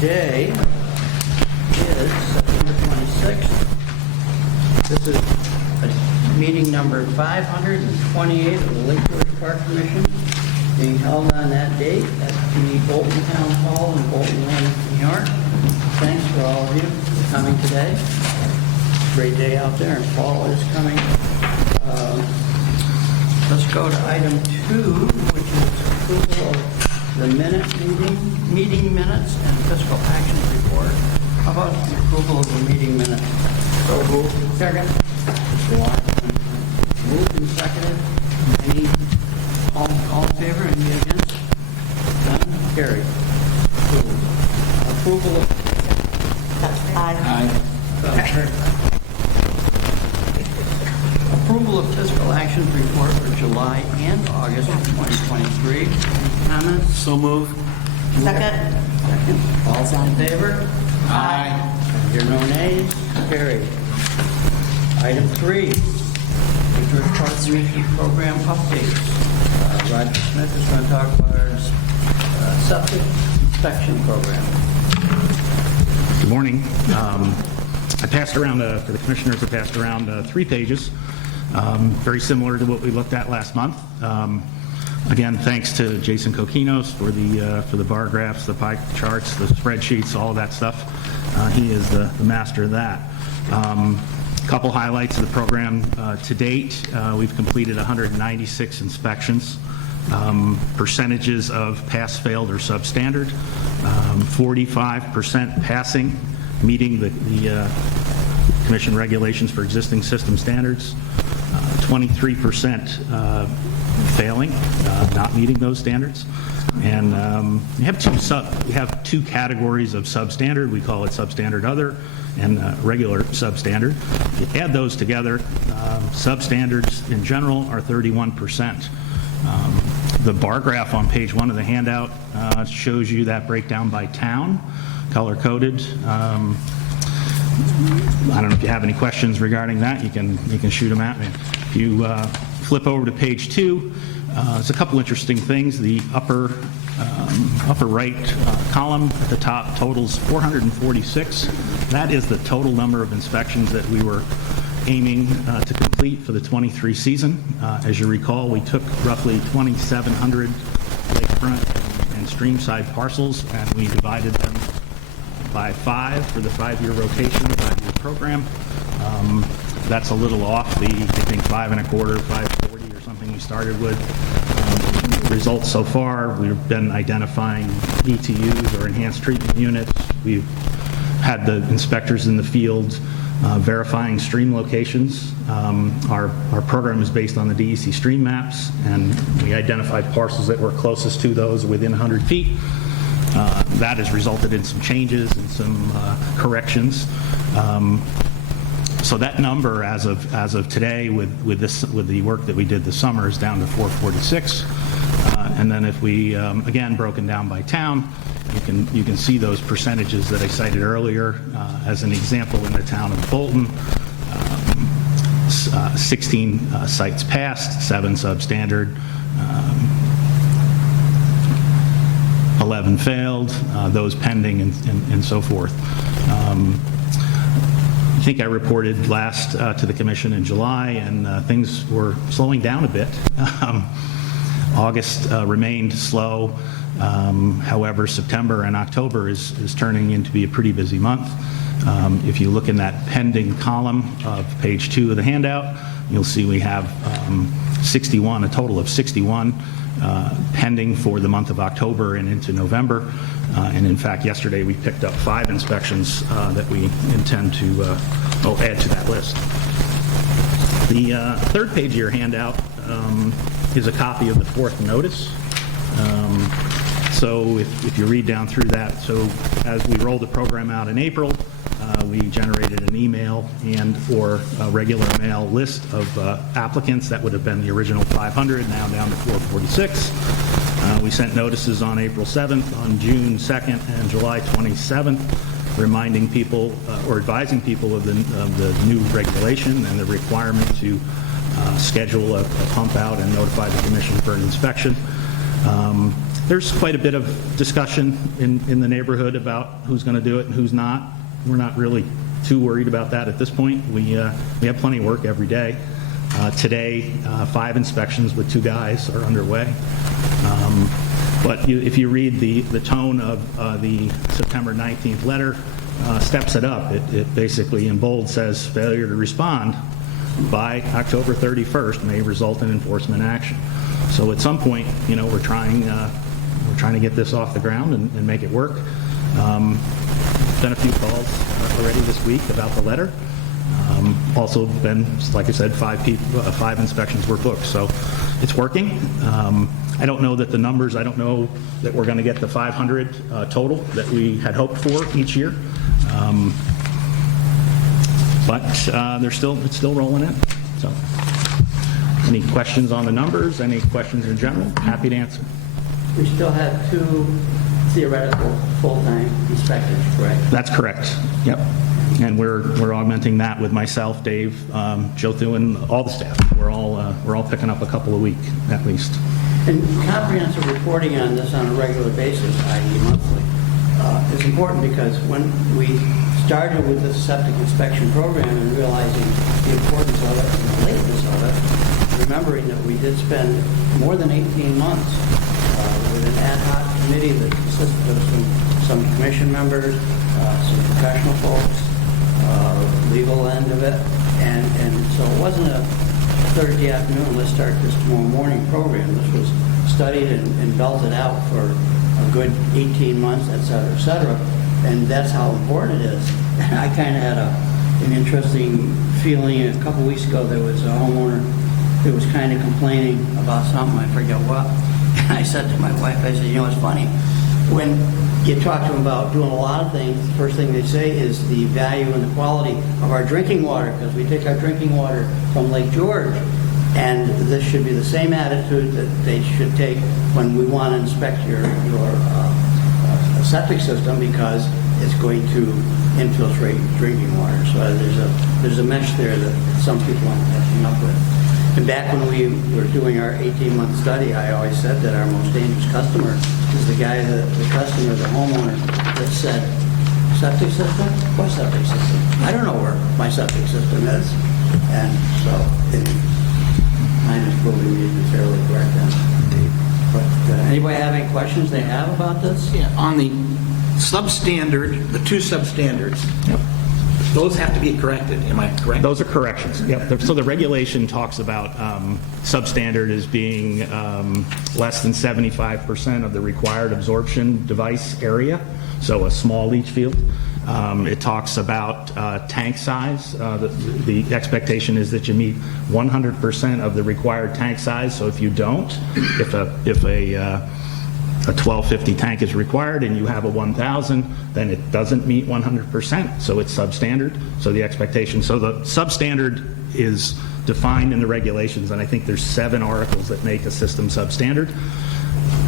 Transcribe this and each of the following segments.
Today is September 26th. This is meeting number 528 of the Lake George Park Commission, being held on that date at the Bolton Town Hall in Bolton, New York. Thanks for all of you for coming today. Great day out there, and fall is coming. Let's go to item 2, which is approval of the meeting minutes and fiscal action report. How about the approval of the meeting minutes? So moved. Second. Moved and seconded. Any, all in favor? Any against? None? Carried. Approval of... Aye. Approval of fiscal actions report for July and August of 2023. Any comments? So moved. Second. All in favor? Aye. Hear no nays? Carried. Item 3, Lake George Park Commission program updates. Roger Smith is going to talk about our septic inspection program. Good morning. I passed around, for the commissioners, I passed around 3 pages, very similar to what we looked at last month. Again, thanks to Jason Kokinos for the bar graphs, the pie charts, the spreadsheets, all of that stuff. He is the master of that. Couple highlights of the program to date. We've completed 196 inspections. Percentages of pass, failed, or substandard. 45% passing, meeting the Commission regulations for existing system standards. 23% failing, not meeting those standards. And we have two categories of substandard. We call it substandard other and regular substandard. If you add those together, substandards in general are 31%. The bar graph on page 1 of the handout shows you that breakdown by town, color-coded. I don't know if you have any questions regarding that. You can shoot them at me. If you flip over to page 2, there's a couple interesting things. The upper right column at the top totals 446. That is the total number of inspections that we were aiming to complete for the 23 season. As you recall, we took roughly 2,700 lakefront and streamside parcels, and we divided them by 5 for the 5-year rotation, 5-year program. That's a little off the, I think, 5.25, 540 or something we started with. Results so far, we've been identifying ETUs or enhanced treatment units. We've had the inspectors in the field verifying stream locations. Our program is based on the DEC stream maps, and we identified parcels that were closest to those within 100 feet. That has resulted in some changes and some corrections. So that number, as of today, with the work that we did this summer, is down to 446. And then if we again broken down by town, you can see those percentages that I cited earlier. As an example, in the town of Bolton, 16 sites passed, 7 substandard, 11 failed, those pending, and so forth. I think I reported last to the Commission in July, and things were slowing down a bit. August remained slow. However, September and October is turning into be a pretty busy month. If you look in that pending column of page 2 of the handout, you'll see we have 61, a total of 61 pending for the month of October and into November. And in fact, yesterday we picked up 5 inspections that we intend to add to that list. The third page of your handout is a copy of the 4th notice. So if you read down through that, so as we rolled the program out in April, we generated an email and or a regular mail list of applicants. That would have been the original 500, now down to 446. We sent notices on April 7th, on June 2nd, and July 27th, reminding people or advising people of the new regulation and the requirement to schedule a pump out and notify the Commission for an inspection. There's quite a bit of discussion in the neighborhood about who's going to do it and who's not. We're not really too worried about that at this point. We have plenty of work every day. Today, 5 inspections with 2 guys are underway. But if you read the tone of the September 19th letter, steps it up. It basically in bold says failure to respond by October 31st may result in enforcement action. So at some point, we're trying to get this off the ground and make it work. Done a few calls already this week about the letter. Also been, like I said, 5 inspections were booked, so it's working. I don't know that the numbers, I don't know that we're going to get the 500 total that we had hoped for each year. But it's still rolling in. So, any questions on the numbers? Any questions in general? Happy to answer. We still have 2 theoretical full-time inspectors, correct? That's correct. Yep. And we're augmenting that with myself, Dave, Joe Thune, all the staff. We're all picking up a couple a week at least. And comprehensive reporting on this on a regular basis, i.e. monthly, is important because when we started with this septic inspection program and realizing the importance of it and the lateness of it, remembering that we did spend more than 18 months with an ad hoc committee that consisted of some commission members, some professional folks, legal end of it, and so it wasn't a Thursday afternoon, let's start this tomorrow morning program. This was studied and belted out for a good 18 months, et cetera, and that's how important it is. I kind of had an interesting feeling a couple weeks ago. There was a homeowner that was kind of complaining about something, I forget what, and I said to my wife, I said, it's funny, when you talk to them about doing a lot of things, the first thing they say is the value and the quality of our drinking water, because we take our drinking water from Lake George, and this should be the same attitude that they should take when we want to inspect your septic system, because it's going to infiltrate drinking water. So there's a mesh there that some people aren't catching up with. And back when we were doing our 18-month study, I always said that our most dangerous customer is the guy, the customer, the homeowner that said, septic system? What septic system? I don't know where my septic system is. And so mine is proving me to be fairly correct then. But anybody have any questions they have about this? Yeah, on the substandard, the 2 substandards, Yep. those have to be corrected, am I correct? Those are corrections. Yep. So the regulation talks about substandard as being less than 75% of the required absorption device area, so a small leach field. It talks about tank size. The expectation is that you meet 100% of the required tank size. So if you don't, if a 1250 tank is required and you have a 1000, then it doesn't meet 100%, so it's substandard. So the expectation, so the substandard is defined in the regulations, and I think there's 7 articles that make a system substandard.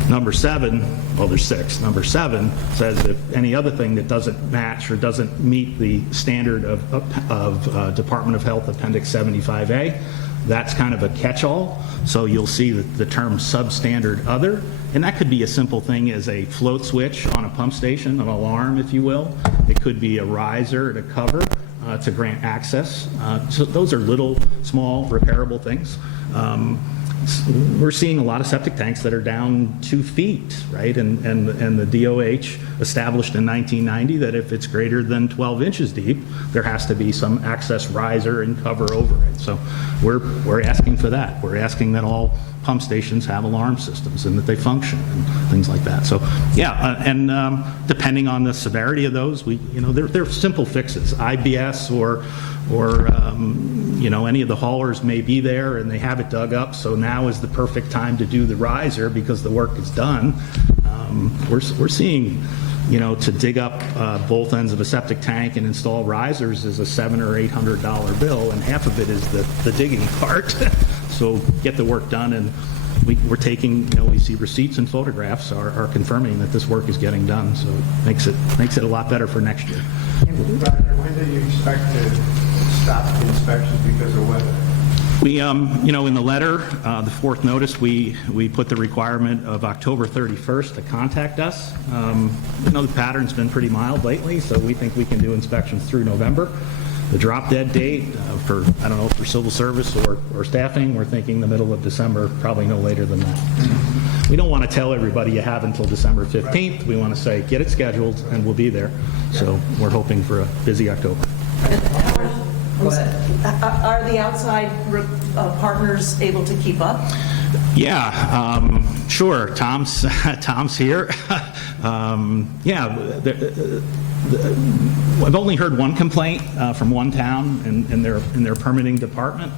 Number 7, well, there's 6. Number 7 says if any other thing that doesn't match or doesn't meet the standard of Department of Health Appendix 75A, that's kind of a catch-all. So you'll see the term substandard other, and that could be a simple thing as a float switch on a pump station, an alarm, if you will. It could be a riser to cover to grant access. So those are little, small, repairable things. We're seeing a lot of septic tanks that are down 2 feet, right? And the DOH established in 1990 that if it's greater than 12 inches deep, there has to be some access riser and cover over it. So we're asking for that. We're asking that all pump stations have alarm systems and that they function and things like that. So yeah, and depending on the severity of those, they're simple fixes. IBS or any of the haulers may be there and they have it dug up, so now is the perfect time to do the riser because the work is done. We're seeing, to dig up both ends of a septic tank and install risers is a $700 or $800 bill, and half of it is the digging part. So get the work done, and we're taking, we see receipts and photographs are confirming that this work is getting done, so it makes it a lot better for next year. Roger, when do you expect to stop the inspections because of weather? We, in the letter, the fourth notice, we put the requirement of October 31st to contact us. The pattern's been pretty mild lately, so we think we can do inspections through November. The drop dead date for civil service or staffing, we're thinking the middle of December, probably no later than that. We don't want to tell everybody you have until December 15th. We want to say, get it scheduled, and we'll be there. So we're hoping for a busy October. Go ahead. Are the outside partners able to keep up? Yeah, sure. Tom's here. I've only heard one complaint from one town in their permitting department.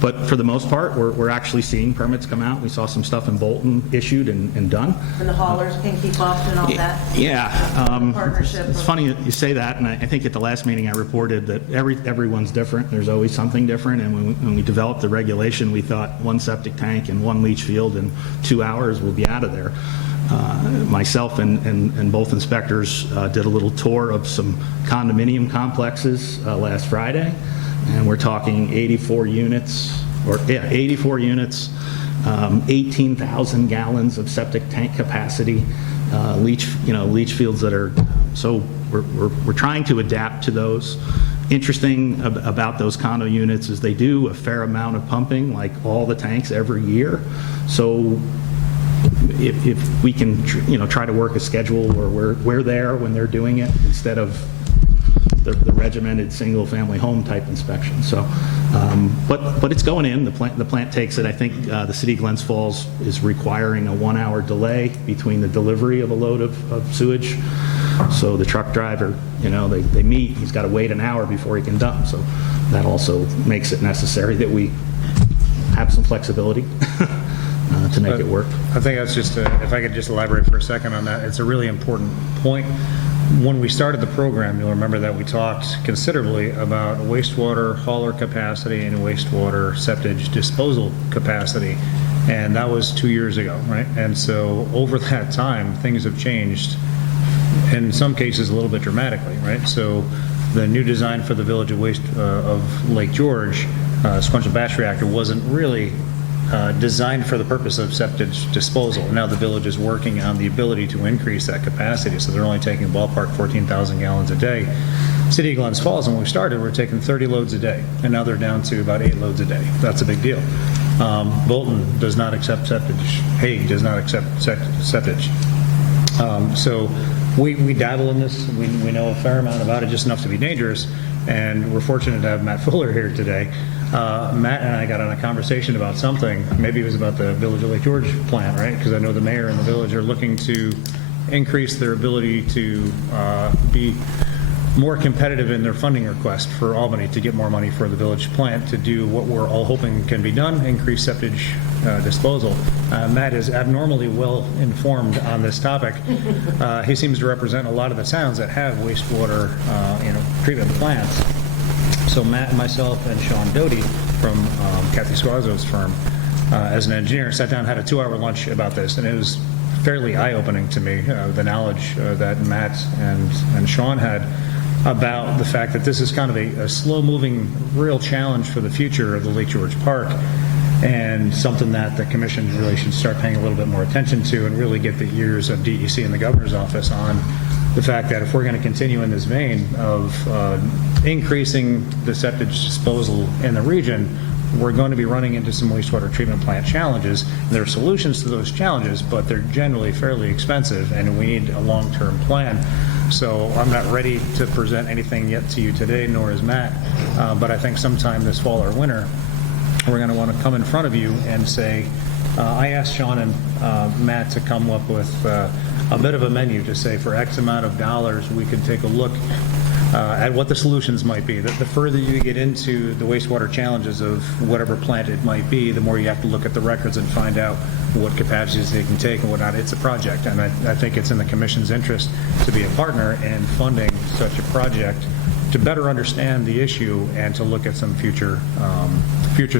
But for the most part, we're actually seeing permits come out. We saw some stuff in Bolton issued and done. And the haulers can keep up and all that? Yeah. Partnership. It's funny that you say that, and I think at the last meeting I reported that everyone's different. There's always something different, and when we developed the regulation, we thought one septic tank and one leach field in 2 hours will be out of there. Myself and both inspectors did a little tour of some condominium complexes last Friday, and we're talking 84 units, 18,000 gallons of septic tank capacity, leach fields that are, so we're trying to adapt to those. Interesting about those condo units is they do a fair amount of pumping, like all the tanks every year. So if we can, try to work a schedule where we're there when they're doing it instead of the regimented single-family home type inspection. So, but it's going in. The plant takes it. I think the city of Glens Falls is requiring a 1-hour delay between the delivery of a load of sewage. So the truck driver, they meet. He's got to wait an hour before he can dump. So that also makes it necessary that we have some flexibility to make it work. I think that's just, if I could just elaborate for a second on that, it's a really important point. When we started the program, you'll remember that we talked considerably about wastewater hauler capacity and wastewater septage disposal capacity, and that was 2 years ago, right? And so over that time, things have changed, in some cases a little bit dramatically, right? So the new design for the village of Lake George, sequential batch reactor, wasn't really designed for the purpose of septage disposal. Now the village is working on the ability to increase that capacity, so they're only taking ballpark 14,000 gallons a day. City of Glens Falls, when we started, we're taking 30 loads a day, and now they're down to about 8 loads a day. That's a big deal. Bolton does not accept septage. Hague does not accept septage. So we dabble in this. We know a fair amount about it, just enough to be dangerous, and we're fortunate to have Matt Fuller here today. Matt and I got on a conversation about something. Maybe it was about the Village of Lake George plant, right? Because I know the mayor and the village are looking to increase their ability to be more competitive in their funding request for Albany to get more money for the village plant to do what we're all hoping can be done, increase septage disposal. Matt is abnormally well informed on this topic. He seems to represent a lot of the towns that have wastewater treatment plants. So Matt, myself, and Sean Doty from Kathy Suazo's firm, as an engineer, sat down and had a 2-hour lunch about this, and it was fairly eye-opening to me, the knowledge that Matt and Sean had about the fact that this is kind of a slow-moving, real challenge for the future of the Lake George Park, and something that the commission really should start paying a little bit more attention to and really get the ears of DEC and the governor's office on the fact that if we're going to continue in this vein of increasing the septic disposal in the region, we're going to be running into some wastewater treatment plant challenges. There are solutions to those challenges, but they're generally fairly expensive, and we need a long-term plan. So I'm not ready to present anything yet to you today, nor is Matt, but I think sometime this fall or winter, we're going to want to come in front of you and say, I asked Sean and Matt to come up with a bit of a menu to say for X amount of dollars we can take a look at what the solutions might be. The further you get into the wastewater challenges of whatever plant it might be, the more you have to look at the records and find out what capacities they can take and whatnot. It's a project, and I think it's in the commission's interest to be a partner in funding such a project to better understand the issue and to look at some future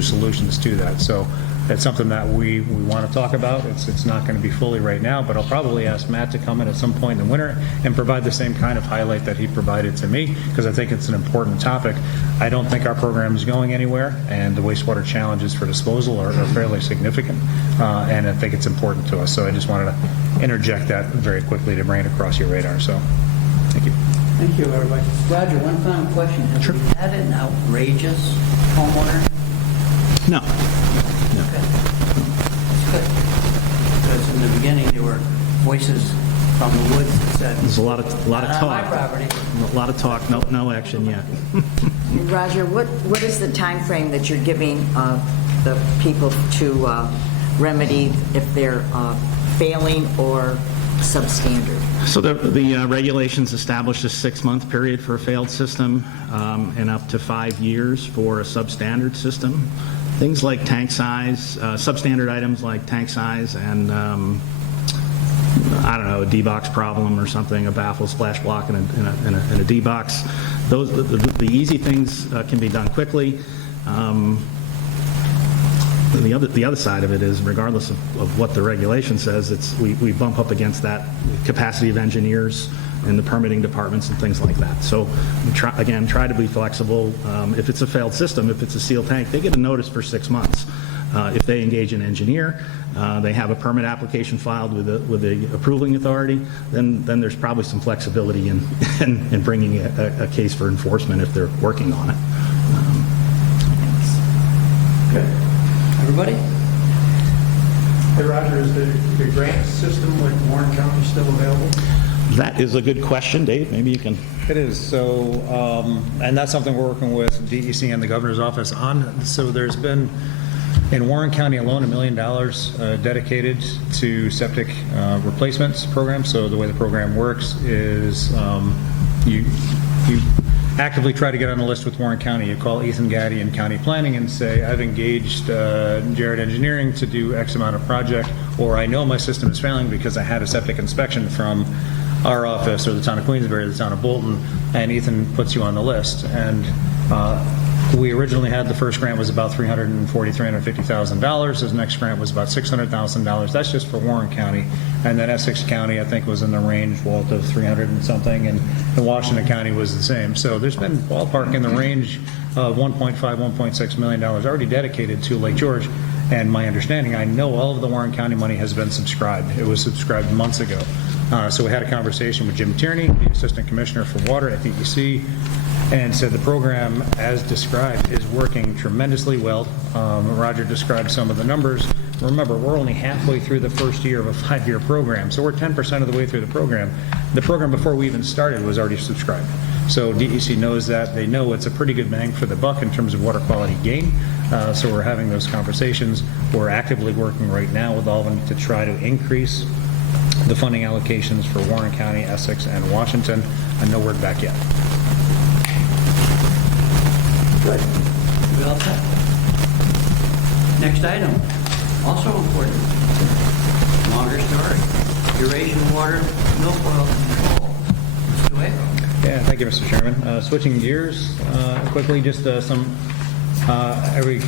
solutions to that. So It's something that we want to talk about. It's not going to be fully right now, but I'll probably ask Matt to come in at some point in the winter and provide the same kind of highlight that he provided to me, because I think it's an important topic. I don't think our program is going anywhere, and the wastewater challenges for disposal are fairly significant, and I think it's important to us. So I just wanted to interject that very quickly to bring it across your radar. So, thank you. Thank you, everybody. Roger, one final question. Have we had an outrageous homeowner? No. Okay. That's good. Because in the beginning, there were voices from the woods that said, There's a lot of not on my talk. property. A lot of talk, no action yet. Roger, what is the time frame that you're giving the people to remedy if they're failing or substandard? So the regulations establish a 6-month period for a failed system and up to 5 years for a substandard system. Things like tank size, substandard items like tank size and, I don't know, a D-box problem or something, a baffle splash block in a D-box. Those, the easy things can be done quickly. The other side of it is, regardless of what the regulation says, we bump up against that capacity of engineers and the permitting departments and things like that. So we try to be flexible. If it's a failed system, if it's a sealed tank, they get a notice for 6 months. If they engage an engineer, they have a permit application filed with the approving authority, then there's probably some flexibility in bringing a case for enforcement if they're working on it. Good. Everybody? Hey, Roger, is the grant system with Warren County still available? That is a good question, Dave. Maybe you can. It is. So, and that's something we're working with DEC and the governor's office on. So there's been, in Warren County alone, $1 million dedicated to septic replacements program. So the way the program works is you actively try to get on the list with Warren County. You call Ethan Gaddy in County Planning and say, I've engaged Jared Engineering to do X amount of project, or I know my system is failing because I had a septic inspection from our office or the town of Queensbury or the town of Bolton, and Ethan puts you on the list. And we originally had, the first grant was about $350,000. His next grant was about $600,000. That's just for Warren County. And then Essex County, I think, was in the range, Walt, of 300 and something, and Washington County was the same. So there's been ballpark in the range of $1.5, $1.6 million already dedicated to Lake George. And my understanding, I know all of the Warren County money has been subscribed. It was subscribed months ago. So we had a conversation with Jim Tierney, the Assistant Commissioner for Water at DEC, and said the program, as described, is working tremendously well. Roger described some of the numbers. Remember, we're only halfway through the first year of a 5-year program, so we're 10% of the way through the program. The program before we even started was already subscribed. So DEC knows that. They know it's a pretty good bang for the buck in terms of water quality gain. So we're having those conversations. We're actively working right now with all of them to try to increase the funding allocations for Warren County, Essex, and Washington. And no word back yet. Good. We all set? Next item, also important. Longer story. Duration water, milfoil control. Mr. Waco. Yeah, thank you, Mr. Chairman. Switching gears quickly, just every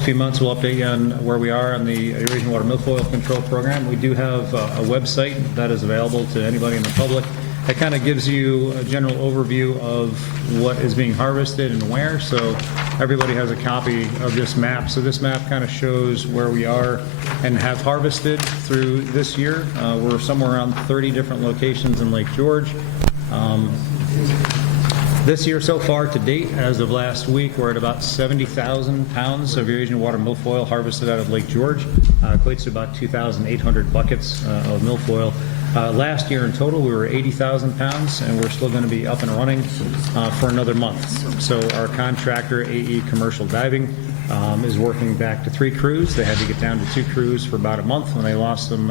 few months we'll update you on where we are on the Eurasian Water Milfoil Control Program. We do have a website that is available to anybody in the public. That kind of gives you a general overview of what is being harvested and where. So everybody has a copy of this map. So this map kind of shows where we are and have harvested through this year. We're somewhere around 30 different locations in Lake George. This year so far to date, as of last week, we're at about 70,000 pounds of Eurasian water milfoil harvested out of Lake George. Equates to about 2,800 buckets of milfoil. Last year in total, we were 80,000 pounds, and we're still going to be up and running for another month. So our contractor, AE Commercial Diving, is working back to 3 crews. They had to get down to 2 crews for about a month when they lost some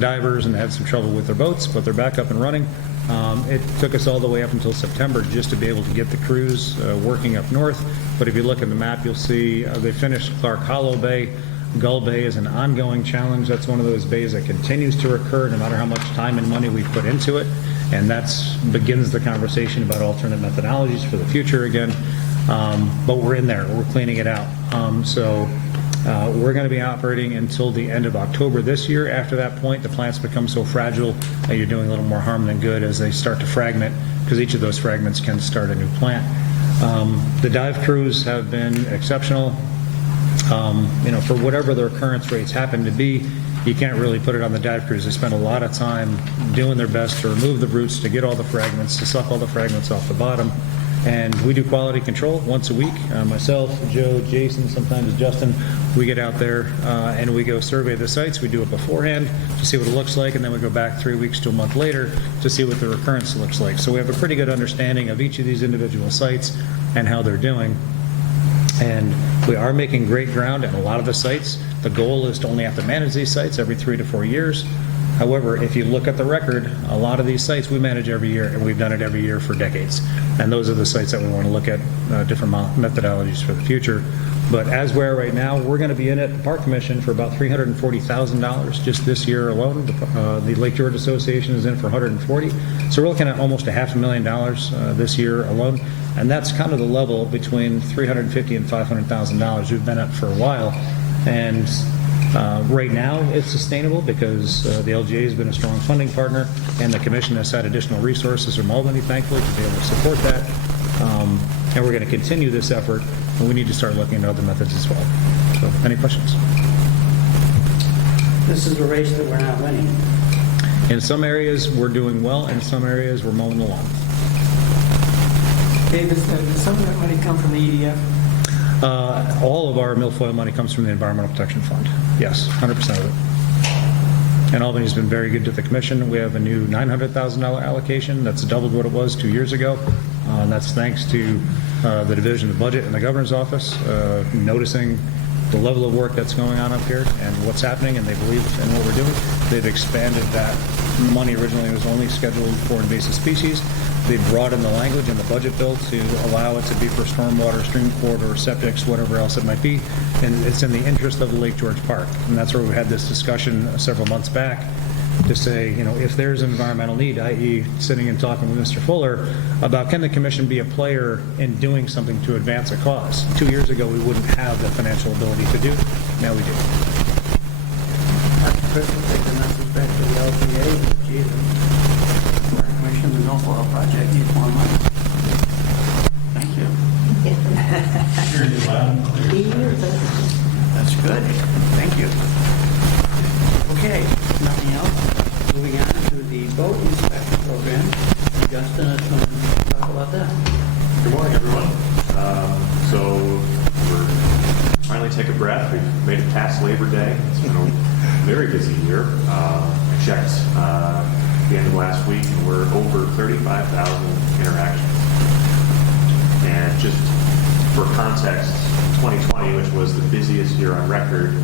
divers and had some trouble with their boats, but they're back up and running. It took us all the way up until September just to be able to get the crews working up north. But if you look at the map, you'll see they finished Clark Hollow Bay. Gull Bay is an ongoing challenge. That's one of those bays that continues to recur no matter how much time and money we put into it. And that begins the conversation about alternate methodologies for the future again. But we're in there. We're cleaning it out. So We're going to be operating until the end of October this year. After that point, the plants become so fragile that you're doing a little more harm than good as they start to fragment, because each of those fragments can start a new plant. The dive crews have been exceptional. For whatever their occurrence rates happen to be, you can't really put it on the dive crews. They spend a lot of time doing their best to remove the roots, to get all the fragments, to suck all the fragments off the bottom. And we do quality control once a week. Myself, Joe, Jason, sometimes Justin, we get out there and we go survey the sites. We do it beforehand to see what it looks like, and then we go back 3 weeks to a month later to see what the recurrence looks like. So we have a pretty good understanding of each of these individual sites and how they're doing. And we are making great ground at a lot of the sites. The goal is to only have to manage these sites every 3 to 4 years. However, if you look at the record, a lot of these sites we manage every year, and we've done it every year for decades. And those are the sites that we want to look at different methodologies for the future. But as we're right now, we're going to be in at the Park Commission for about $340,000 just this year alone. The Lake George Association is in for $140,000. So we're looking at almost $500,000 this year alone. And that's kind of the level between $350,000 and $500,000 we've been at for a while. And right now, it's sustainable because the LGA has been a strong funding partner, and the Commission has had additional resources from Albany, thankfully, to be able to support that. And we're going to continue this effort, and we need to start looking at other methods as well. So, any questions? This is a race that we're not winning. In some areas, we're doing well. In some areas, we're mowing the lawn. Dave, does some of that money come from the EDF? All of our milfoil money comes from the Environmental Protection Fund. Yes, 100% of it. And Albany's been very good to the Commission. We have a new $900,000 allocation. That's doubled what it was 2 years ago. And that's thanks to the Division of Budget in the Governor's Office noticing the level of work that's going on up here and what's happening, and they believe in what we're doing. They've expanded that. Money originally was only scheduled for invasive species. They brought in the language in the budget bill to allow it to be for stormwater, stream corridor, septics, whatever else it might be, and it's in the interest of the Lake George Park. And that's where we had this discussion several months back to say, if there's an environmental need, i.e. sitting and talking with Mr. Fuller about can the Commission be a player in doing something to advance a cause. 2 years ago, we wouldn't have the financial ability to do. Now we do. Dr. Chris will take the message back to the LGA. Gee, the Park Commission, the milfoil project needs more money. Thank you. That's good. Thank you. Okay, nothing else. Moving on to the boat inspection program. Justin is going to talk about that. Good morning, everyone. So we're finally take a breath. We've made it past Labor Day. It's been a very busy year. I checked the end of last week, and we're over 35,000 interactions. And just for context, 2020, which was the busiest year on record,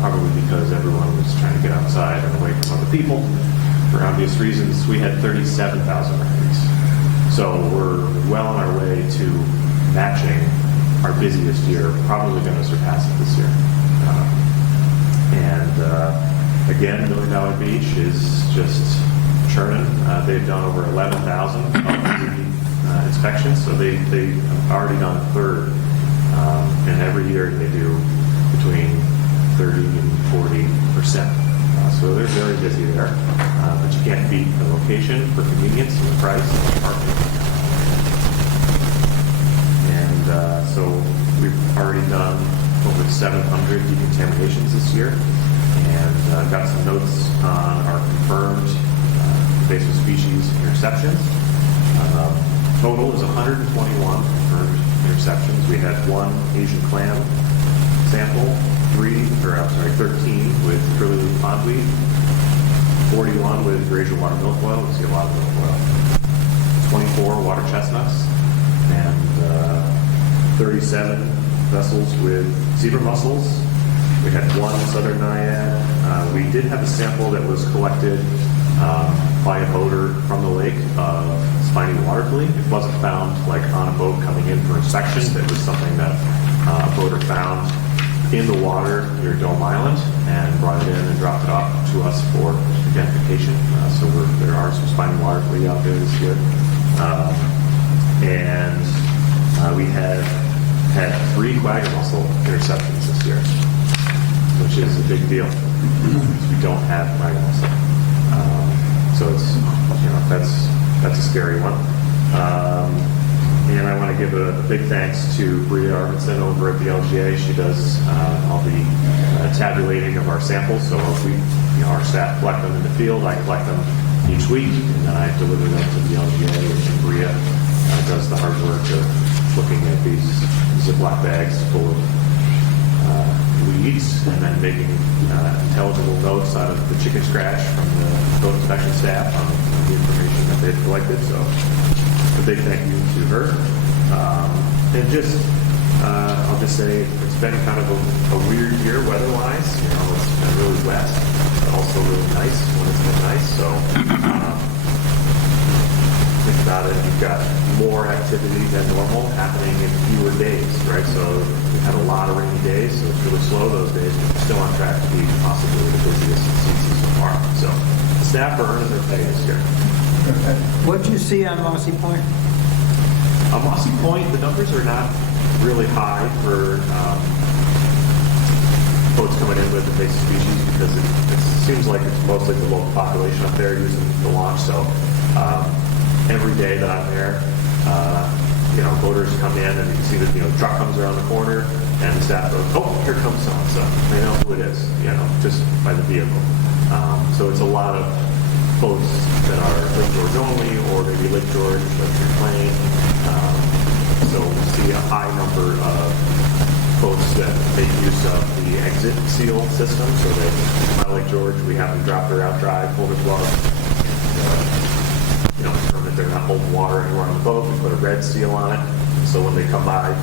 probably because everyone was trying to get outside and away from other people, for obvious reasons, we had 37,000 records. So we're well on our way to matching our busiest year, probably going to surpass it this year. Again, Million Dollar Beach is just churning. They've done over 11,000 inspections, so they've already done a third. And every year they do between 30 and 40%. So they're very busy there. But you can't beat the location for convenience and the price and the parking. And so we've already done over 700 decontaminations this year. And got some notes on our confirmed invasive species interceptions. Total is 121 confirmed interceptions. We had one Asian clam sample, 13 with curly pondweed, 41 with Eurasian water milfoil. We see a lot of milfoil. 24 water chestnuts, and 37 vessels with zebra mussels. We had one southern naiad. We did have a sample that was collected by a boater from the lake of spiny water flea. It wasn't found like on a boat coming in for inspection. It was something that a boater found in the water near Dome Island and brought it in and dropped it off to us for identification. So there are some spiny water flea out there this year. We had 3 quagga mussel interceptions this year. which is a big deal. Because we don't have rhinos. So it's, that's a scary one. And I want to give a big thanks to Bria Arvidsson over at the LGA. She does all the tabulating of our samples. So if our staff collect them in the field, I collect them each week, and then I deliver them to the LGA, and Bria does the hard work of looking at these Ziploc bags full of weeds and then making intelligible notes out of the chicken scratch from the field inspection staff on the information that they've collected. So a big thank you to her. And just, I'll just say it's been kind of a weird year weather-wise. It's been really wet, but also really nice when it's been nice. So think about it, you've got more activity than normal happening in fewer days, right? So we've had a lot of rainy days, so it's really slow those days, but we're still on track to be possibly the busiest season so far. So the staff are earning their pay this year. What do you see on Mossy Point? On Mossy Point, the numbers are not really high for boats coming in with invasive species because it seems like it's mostly the local population up there using the launch. So every day that I'm there, boaters come in and you see that, the truck comes around the corner and the staff goes, oh, here comes so-and-so. They know who it is, just by the vehicle. So it's a lot of boats that are Lake George only or maybe Lake George, Lake Champlain. So we see a high number of boats that make use of the exit seal system. So they come out of Lake George, we have them drop their out drive, pull their plug, confirm that they're not holding water anywhere on the boat. We put a red seal on it. So when they come by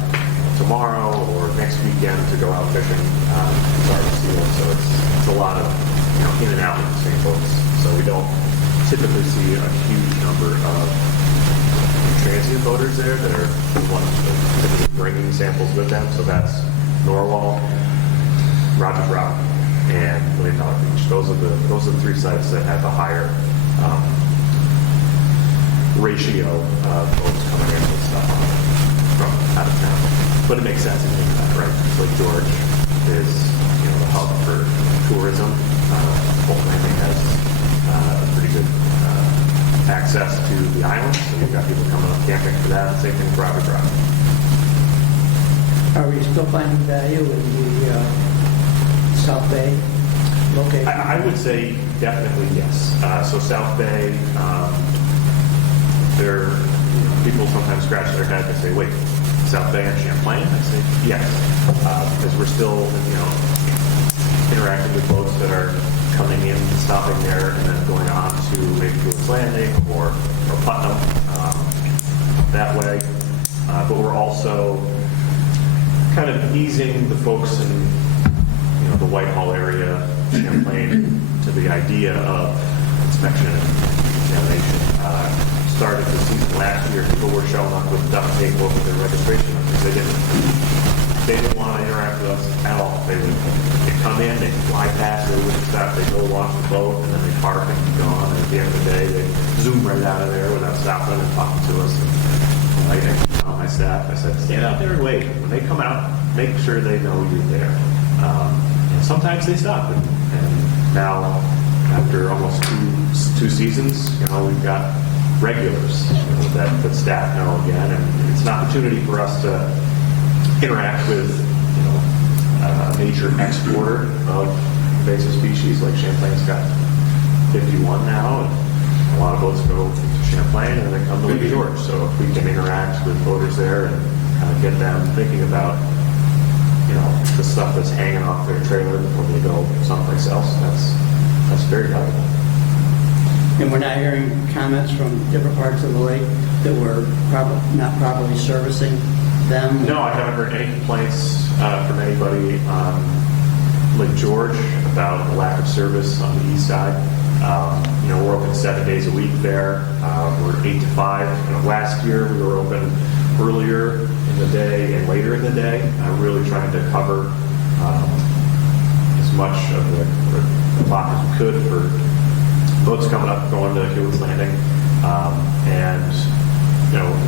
tomorrow or next weekend to go out fishing, it's already sealed. So it's a lot of in and out of the same boats. So we don't typically see a huge number of transient boaters there that are the ones typically bringing samples with them. So that's Norwalk, Rogers Rock, and $1 Million Beach. Those are the three sites that have a higher ratio of boats coming in with stuff from out of town. But it makes sense to think about, right? Lake George is the hub for tourism. Fulton Landing has pretty good access to the island, so you've got people coming up camping for that. Same thing with Rogers Rock. Are we still finding value in the South Bay location? I would say definitely yes. So South Bay, people sometimes scratch their head and say, wait, South Bay and Champlain? I say yes, because we're still interacting with boats that are coming in, stopping there, and then going on to maybe Lewis Landing or Putnam that way. But we're also kind of easing the folks in the Whitehall area, Champlain, to the idea of inspection and examination. Started the season last year, people were showing up with duct tape over their registration because they didn't want to interact with us at all. They'd come in, they'd fly past, they wouldn't stop, they'd go wash the boat, and then they'd park and be gone. And at the end of the day, they'd zoom right out of there without stopping and talking to us. And I tell my staff, I said, stand out there and wait. When they come out, make sure they know you're there. And sometimes they stop. And now, after almost two seasons, we've got regulars that staff know again, and it's an opportunity for us to interact with a major exporter of invasive species. Like Champlain's got 51 now, and a lot of boats go to Champlain and then come to Lake George. So if we can interact with boaters there and kind of get them thinking about the stuff that's hanging off their trailer before they go someplace else, that's very valuable. And we're not hearing comments from different parts of the lake that we're not properly servicing them? No, I haven't heard any complaints from anybody on Lake George about the lack of service on the east side. We're open 7 days a week there. We're 8 to 5. Last year we were open earlier in the day and later in the day, really trying to cover as much of the clock as we could for boats coming up, going to Lewis Landing.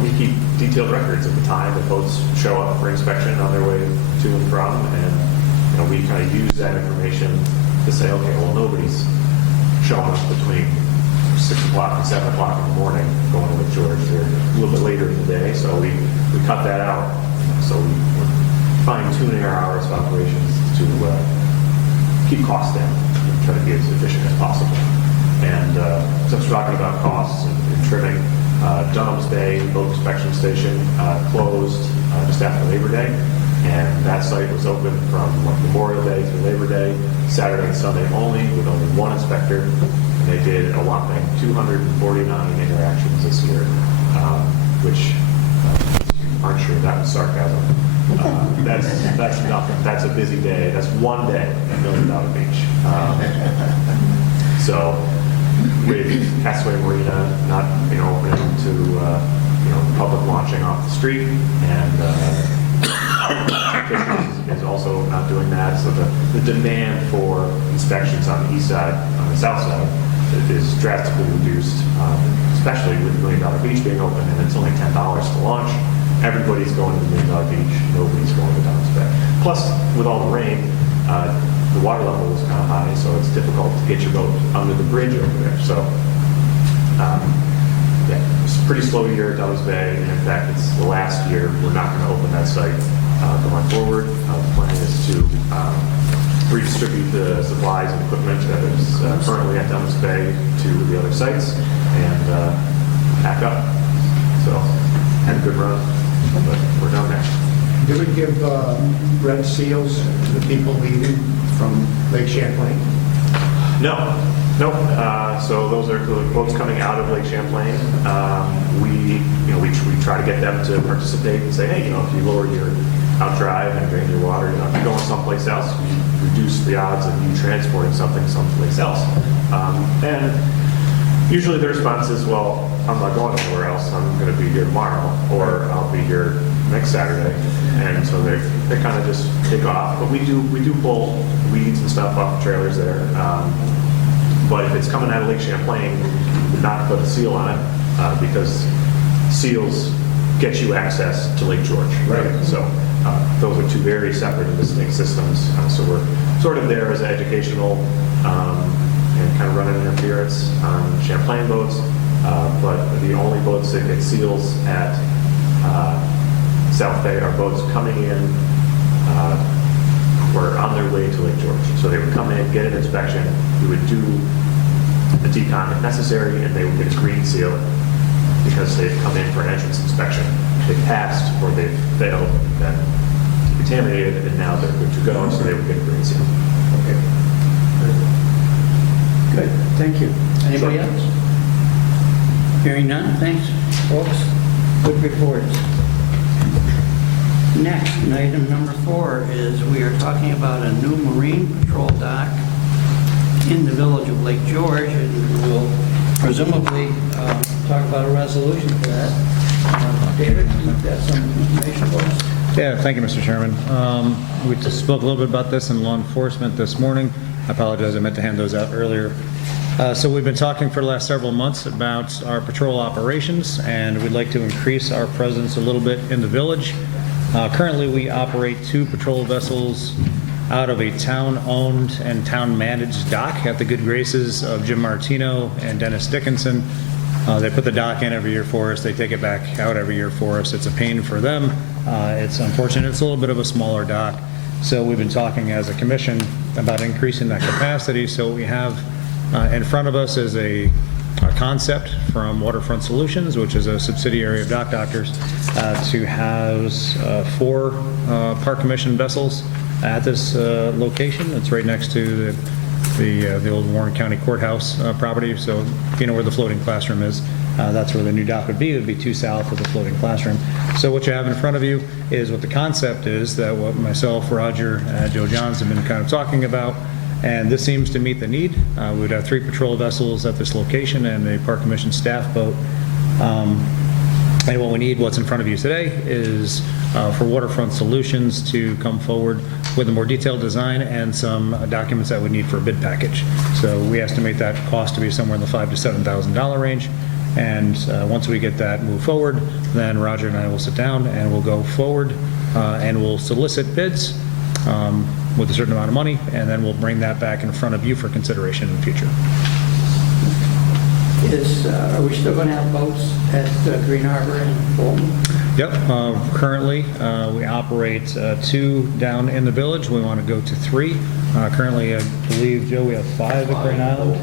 We keep detailed records of the time that boats show up for inspection on their way to and from, and we kind of use that information to say, okay, well, nobody's showing up between 6 o'clock and 7 o'clock in the morning going to Lake George. They're a little bit later in the day, so we cut that out. So we're fine-tuning our hours of operations to keep costs down and try to be as efficient as possible. And since we're talking about costs and trimming, Dunham's Bay Boat Inspection Station closed just after Labor Day, and that site was open from Memorial Day through Labor Day, Saturday and Sunday only, with only one inspector, and they did a whopping 249 interactions this year, which aren't sure that was sarcasm. That's nothing. That's a busy day. That's one day at $1 Million Beach. So with Castaway Marina not opening to public launching off the street, and is also not doing that, so the demand for inspections on the east side, on the south side, is drastically reduced, especially with $1 Million Beach being open, and it's only $10 to launch. Everybody's going to the $1 Million Beach. Nobody's going to Dunham's Bay. Plus, with all the rain, the water level is kind of high, so it's difficult to get your boat under the bridge over there. So, it's a pretty slow year at Dunham's Bay, and in fact, it's the last year. We're not going to open that site going forward. The plan is to redistribute the supplies and equipment that is currently at Dunham's Bay to the other sites and pack up. So, had a good run, but we're done there. Do we give red seals to the people leaving from Lake Champlain? No. So those are the boats coming out of Lake Champlain. We try to get them to participate and say, hey, if you lower your outdrive and drain your water, if you're going someplace else, you reduce the odds of you transporting something someplace else. And usually the response is, well, I'm not going anywhere else. I'm going to be here tomorrow, or I'll be here next Saturday. And so they kind of just take off. But we do pull weeds and stuff off the trailers there. But if it's coming out of Lake Champlain, we not put a seal on it because seals get you access to Lake George. Right. So those are two very separate and distinct systems. So we're sort of there as educational and kind of running interference on Champlain boats. But the only boats that get seals at South Bay are boats coming in or on their way to Lake George. So they would come in, get an inspection, we would do a decon if necessary, and they would get a green seal because they've come in for an entrance inspection. They passed or they failed, then contaminated, and now they're good to go, so they would get a green seal. Okay. Good, thank you. Anybody Sure. else? Hearing none, thanks, folks. Good reports. Next, item number 4 is we are talking about a new marine patrol dock in the village of Lake George, and we'll presumably talk about a resolution for that. David, you've got some information for us? Yeah, thank you, Mr. Chairman. We just spoke a little bit about this in law enforcement this morning. I apologize, I meant to hand those out earlier. So we've been talking for the last several months about our patrol operations, and we'd like to increase our presence a little bit in the village. Currently, we operate 2 patrol vessels out of a town-owned and town-managed dock at the good graces of Jim Martino and Dennis Dickinson. They put the dock in every year for us. They take it back out every year for us. It's a pain for them. It's unfortunate. It's a little bit of a smaller dock. So we've been talking as a commission about increasing that capacity. So we have in front of us is a concept from Waterfront Solutions, which is a subsidiary of Dock Doctors, to house 4 Park Commission vessels at this location. It's right next to the old Warren County Courthouse property. So if you know where the floating classroom is, that's where the new dock would be. It would be 2 south of the floating classroom. So what you have in front of you is what the concept is, that what myself, Roger, and Joe Johns have been kind of talking about. And this seems to meet the need. We would have 3 patrol vessels at this location and a Park Commission staff boat. And what we need, what's in front of you today, is for Waterfront Solutions to come forward with a more detailed design and some documents that we need for a bid package. So we estimate that cost to be somewhere in the $5,000 to $7,000 range. And once we get that moved forward, then Roger and I will sit down and we'll go forward and we'll solicit bids. with a certain amount of money, and then we'll bring that back in front of you for consideration in the future. Are we still going to have boats at Green Harbor and Fulton? Yep, currently, we operate 2 down in the village. We want to go to 3. Currently, I believe, Joe, we have 5 at Green Island,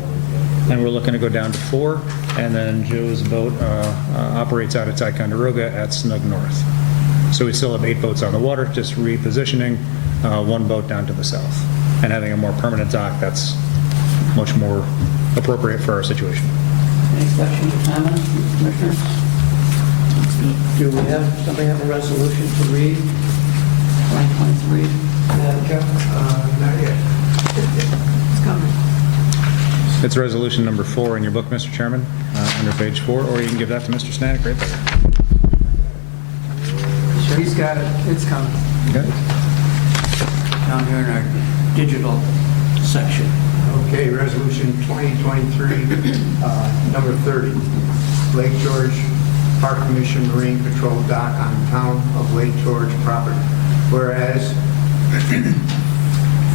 and we're looking to go down to 4. And then Joe's boat operates out of Ticonderoga at Snug North. So we still have 8 boats on the water, just repositioning 1 boat down to the south and having a more permanent dock that's much more appropriate for our situation. Any questions or comments, Commissioners? Do we have, somebody have a resolution to read? 2023? Joe? Not yet. It's coming. It's resolution number 4 in your book, Mr. Chairman, under page 4, or you can give that to Mr. Stanek right there. He's got it, it's coming. Okay. Down here in our digital section. Okay, resolution 2023, number 30, Lake George Park Commission Marine Patrol Dock on town of Lake George property. Whereas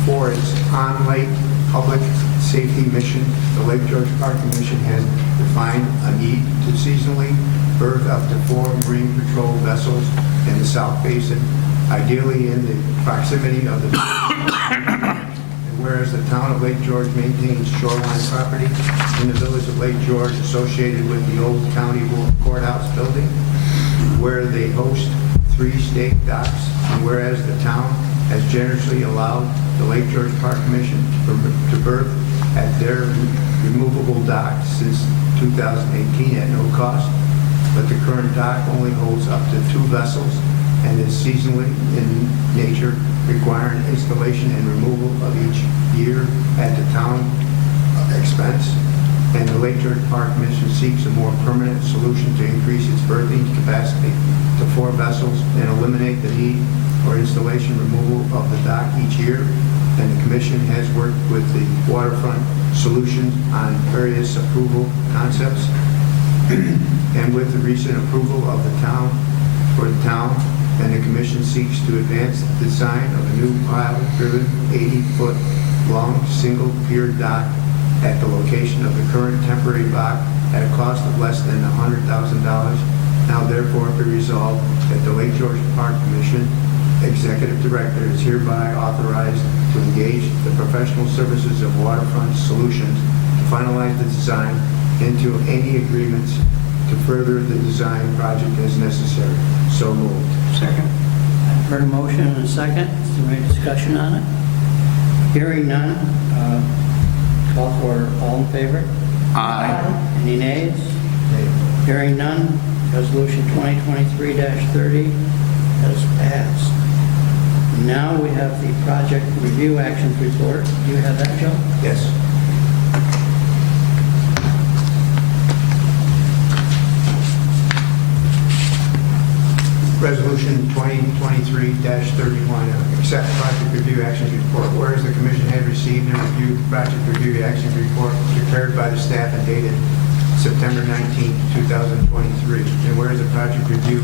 for its on-lake public safety mission, the Lake George Park Commission has defined a need to seasonally berth up to 4 Marine Patrol vessels in the South Basin, ideally in the proximity of the whereas the town of Lake George maintains shoreline property in the village of Lake George associated with the old county courthouse building, where they host 3 stake docks, and whereas the town has generously allowed the Lake George Park Commission to berth at their removable dock since 2018 at no cost, but the current dock only holds up to 2 vessels and is seasonally in nature, requiring installation and removal of each year at the town expense. And the Lake George Park Commission seeks a more permanent solution to increase its berthing capacity to 4 vessels and eliminate the need for installation removal of the dock each year. And the commission has worked with the waterfront solutions on various approval concepts. And with the recent approval of the town, for the town, and the commission seeks to advance the design of a new pile-driven 80-foot long single pier dock at the location of the current temporary dock at a cost of less than $100,000. Now therefore be resolved that the Lake George Park Commission Executive Director is hereby authorized to engage the professional services of Waterfront Solutions to finalize the design into any agreements to further the design project as necessary. So moved. Second. I've heard a motion and a second. Is there any discussion on it? Hearing none, call for all in favor? Aye. Any nays? Hearing none, resolution 2023-30 has passed. Now we have the project review actions report. Do you have that, Joe? Yes. Resolution 2023-31, accept project review actions report. Whereas the commission had received and reviewed project review actions report prepared by the staff and dated September 19, 2023. And whereas the project review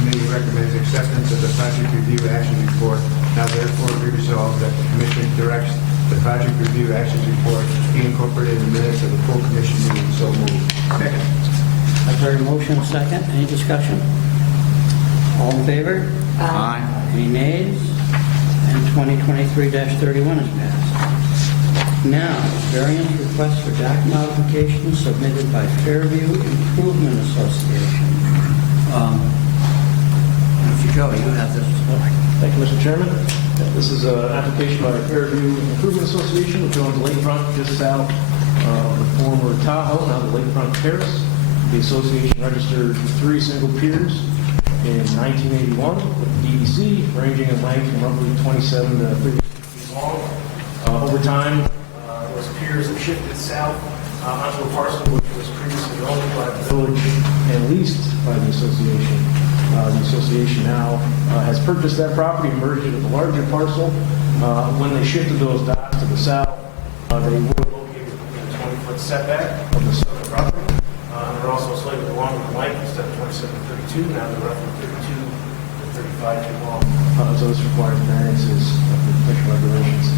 committee recommends acceptance of the project review action report, now therefore be resolved that the commission directs the project review actions report be incorporated in the minutes of the full commission meeting. So moved. Second. I've heard a motion and a second. Any discussion? All in favor? Aye. Any nays? And 2023-31 is passed. Now, variance request for dock modifications submitted by Fairview Improvement Association. Mr. Joe, you have this. Thank you, Mr. Chairman. This is an application by Fairview Improvement Association, which owns lakefront just south of the former Tahoe, now the Lakefront Terrace. The association registered 3 single piers in 1981 with DEC, ranging in length from roughly 27 to 30 feet long. Over time, those piers have shifted south onto a parcel which was previously owned by the village and leased by the association. The association now has purchased that property and merged it with a larger parcel. When they shifted those docks to the south, they were located within a 20-foot setback of the southern property. They're also slightly longer in length instead of 27 to 32. Now they're roughly 32 to 35 feet long, so this requires variances of the protection regulations.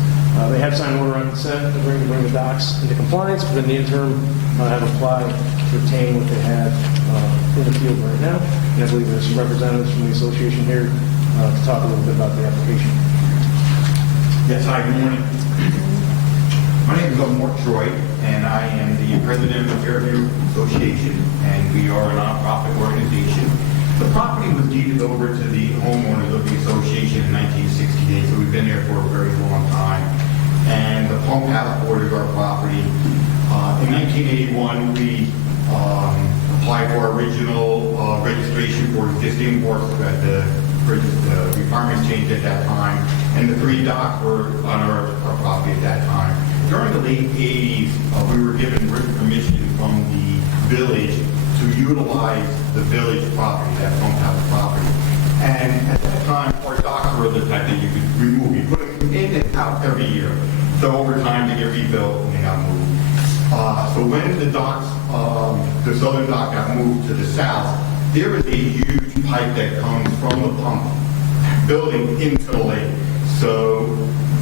They have signed an order on consent to bring the docks into compliance, but in the interim, have applied to retain what they have in the field right now. And I believe there's some representatives from the association here to talk a little bit about the application. Yes, hi, good morning. My name is Mort Troy, and I am the president of the Fairview Association, and we are a nonprofit organization. The property was deeded over to the homeowners of the association in 1968, so we've been there for a very long time. And the pump house borders our property. In 1981, we applied for our original registration for existing work at the requirements changed at that time, and the 3 docks were on our property at that time. During the late 80s, we were given written permission from the village to utilize the village property, that pump house property. And at that time, our docks were the type that you could remove. You put them in and out every year. So over time, they get rebuilt and they got moved. So when the docks, the southern dock got moved to the south, there is a huge pipe that comes from the pump building into the lake. So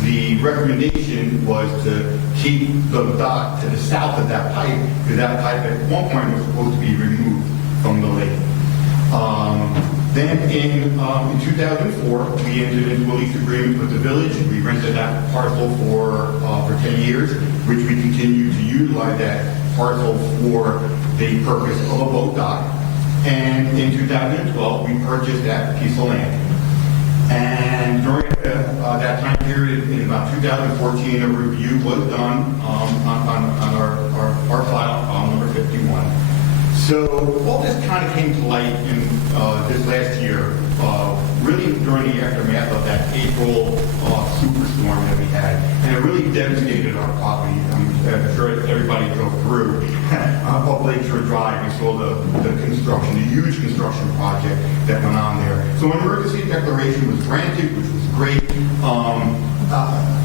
the recommendation was to keep the dock to the south of that pipe, because that pipe at one point was supposed to be removed from the lake. Then in 2004, we entered into a lease agreement with the village. We rented that parcel for 10 years, which we continue to utilize that parcel for the purpose of a boat dock. And in 2012, we purchased that piece of land. And during that time period, in about 2014, a review was done on our file, number 51. So all this kind of came to light in this last year, really during the aftermath of that April superstorm that we had, and it really devastated our property. I'm sure everybody drove through up Lakeshore Drive and saw the construction, the huge construction project that went on there. So an emergency declaration was granted, which was great.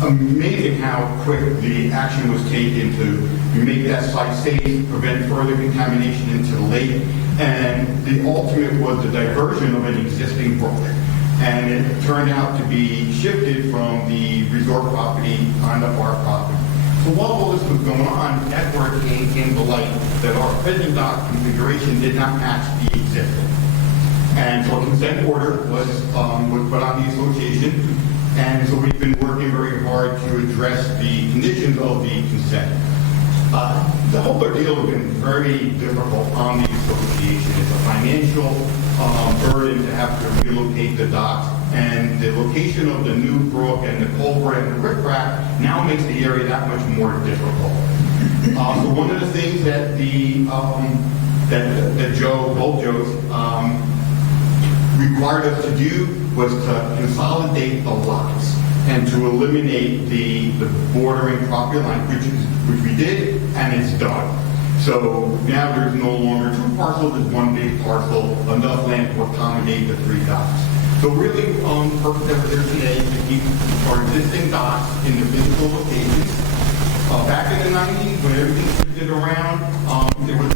Amazing how quick the action was taken to make that site safe, prevent further contamination into the lake, and the ultimate was the diversion of an existing brook. And it turned out to be shifted from the resort property onto our property. So while all this was going on, that's where it came to light that our present dock configuration did not match the existing. And so a consent order was put on the association, and so we've been working very hard to address the conditions of the consent. The whole ordeal has been very difficult on the association. It's a financial burden to have to relocate the docks, and the location of the new brook and the culvert and the riprap now makes the area that much more difficult. So one of the things that both Joes required us to do was to consolidate the lots and to eliminate the bordering property line, which we did, and it's done. So now there's no longer 2 parcels, there's 1 big parcel, enough land to accommodate the 3 docks. So really, the purpose that we're here today is to keep our existing docks in the physical locations. Back in the 90s, when everything shifted around, it was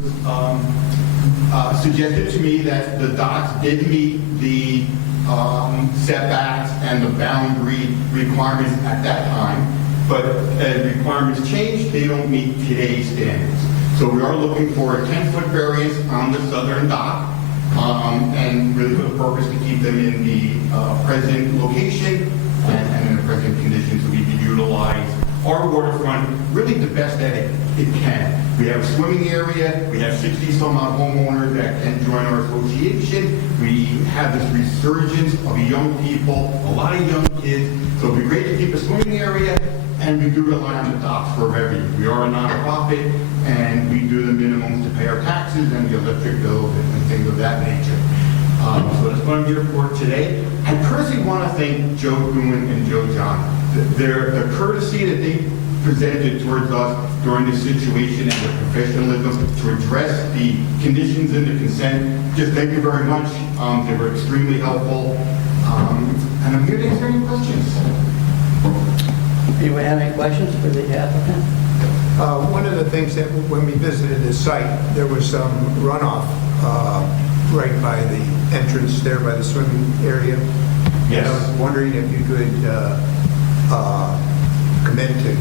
suggested to me that the docks did meet the setbacks and the boundary requirements at that time, but as requirements change, they don't meet today's standards. So we are looking for a 10-foot variance on the southern dock, and really for the purpose to keep them in the present location and in the present conditions, so we can utilize our waterfront really the best that it can. We have a swimming area, we have 60-some odd homeowners that can join our association. We have this resurgence of young people, a lot of young kids, so it'd be great to keep a swimming area, and we do rely on the docks for revenue. We are a nonprofit, and we do the minimums to pay our taxes and the electric bills and things of that nature. So that's what I'm here for today. I personally want to thank Joe Gruen and Joe John. The courtesy that they presented towards us during this situation and the professionalism to address the conditions in the consent, just thank you very much. They were extremely helpful. And I'm here to answer any questions. Anyone have any questions for the applicant? One of the things that when we visited this site, there was some runoff right by the entrance there, by the swimming area. Yes. And I was wondering if you could commit to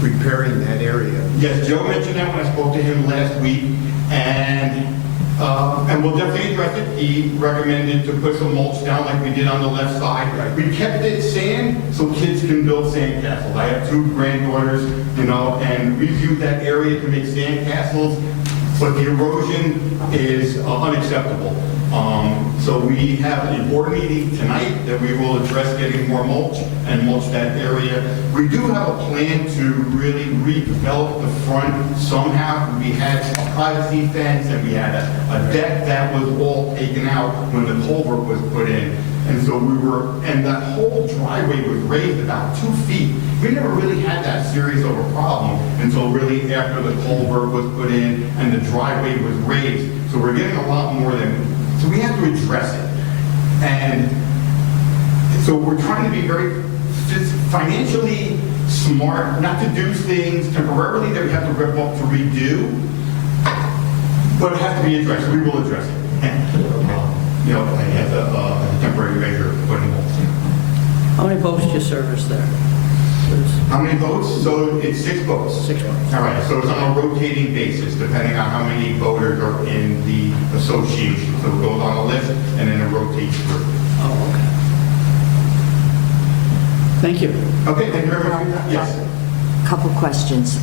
repairing that area. Yes, Joe mentioned that when I spoke to him last week, and we'll definitely address it. He recommended to put some mulch down like we did on the left side. We kept it sand so kids can build sand castles. I have 2 granddaughters, and we used that area to make sand castles, but the erosion is unacceptable. So we have an board meeting tonight that we will address getting more mulch and mulch that area. We do have a plan to really redevelop the front somehow. We had a privacy fence and we had a deck that was all taken out when the culvert was put in. And so and that whole driveway was raised about 2 feet. We never really had that serious of a problem until really after the culvert was put in and the driveway was raised. So we're getting a lot more so we have to address it. And so we're trying to be very financially smart, not to do things temporarily that we have to rip up to redo, but it has to be addressed. We will address it. And, I have a temporary measure putting it. How many boats do you service there? How many boats? So it's 6 boats. 6 boats. All right, so it's on a rotating basis, depending on how many boaters are in the association. So it goes on a list and then it rotates through. Oh, okay. Thank you. Okay, thank you very much. Yes. Couple questions.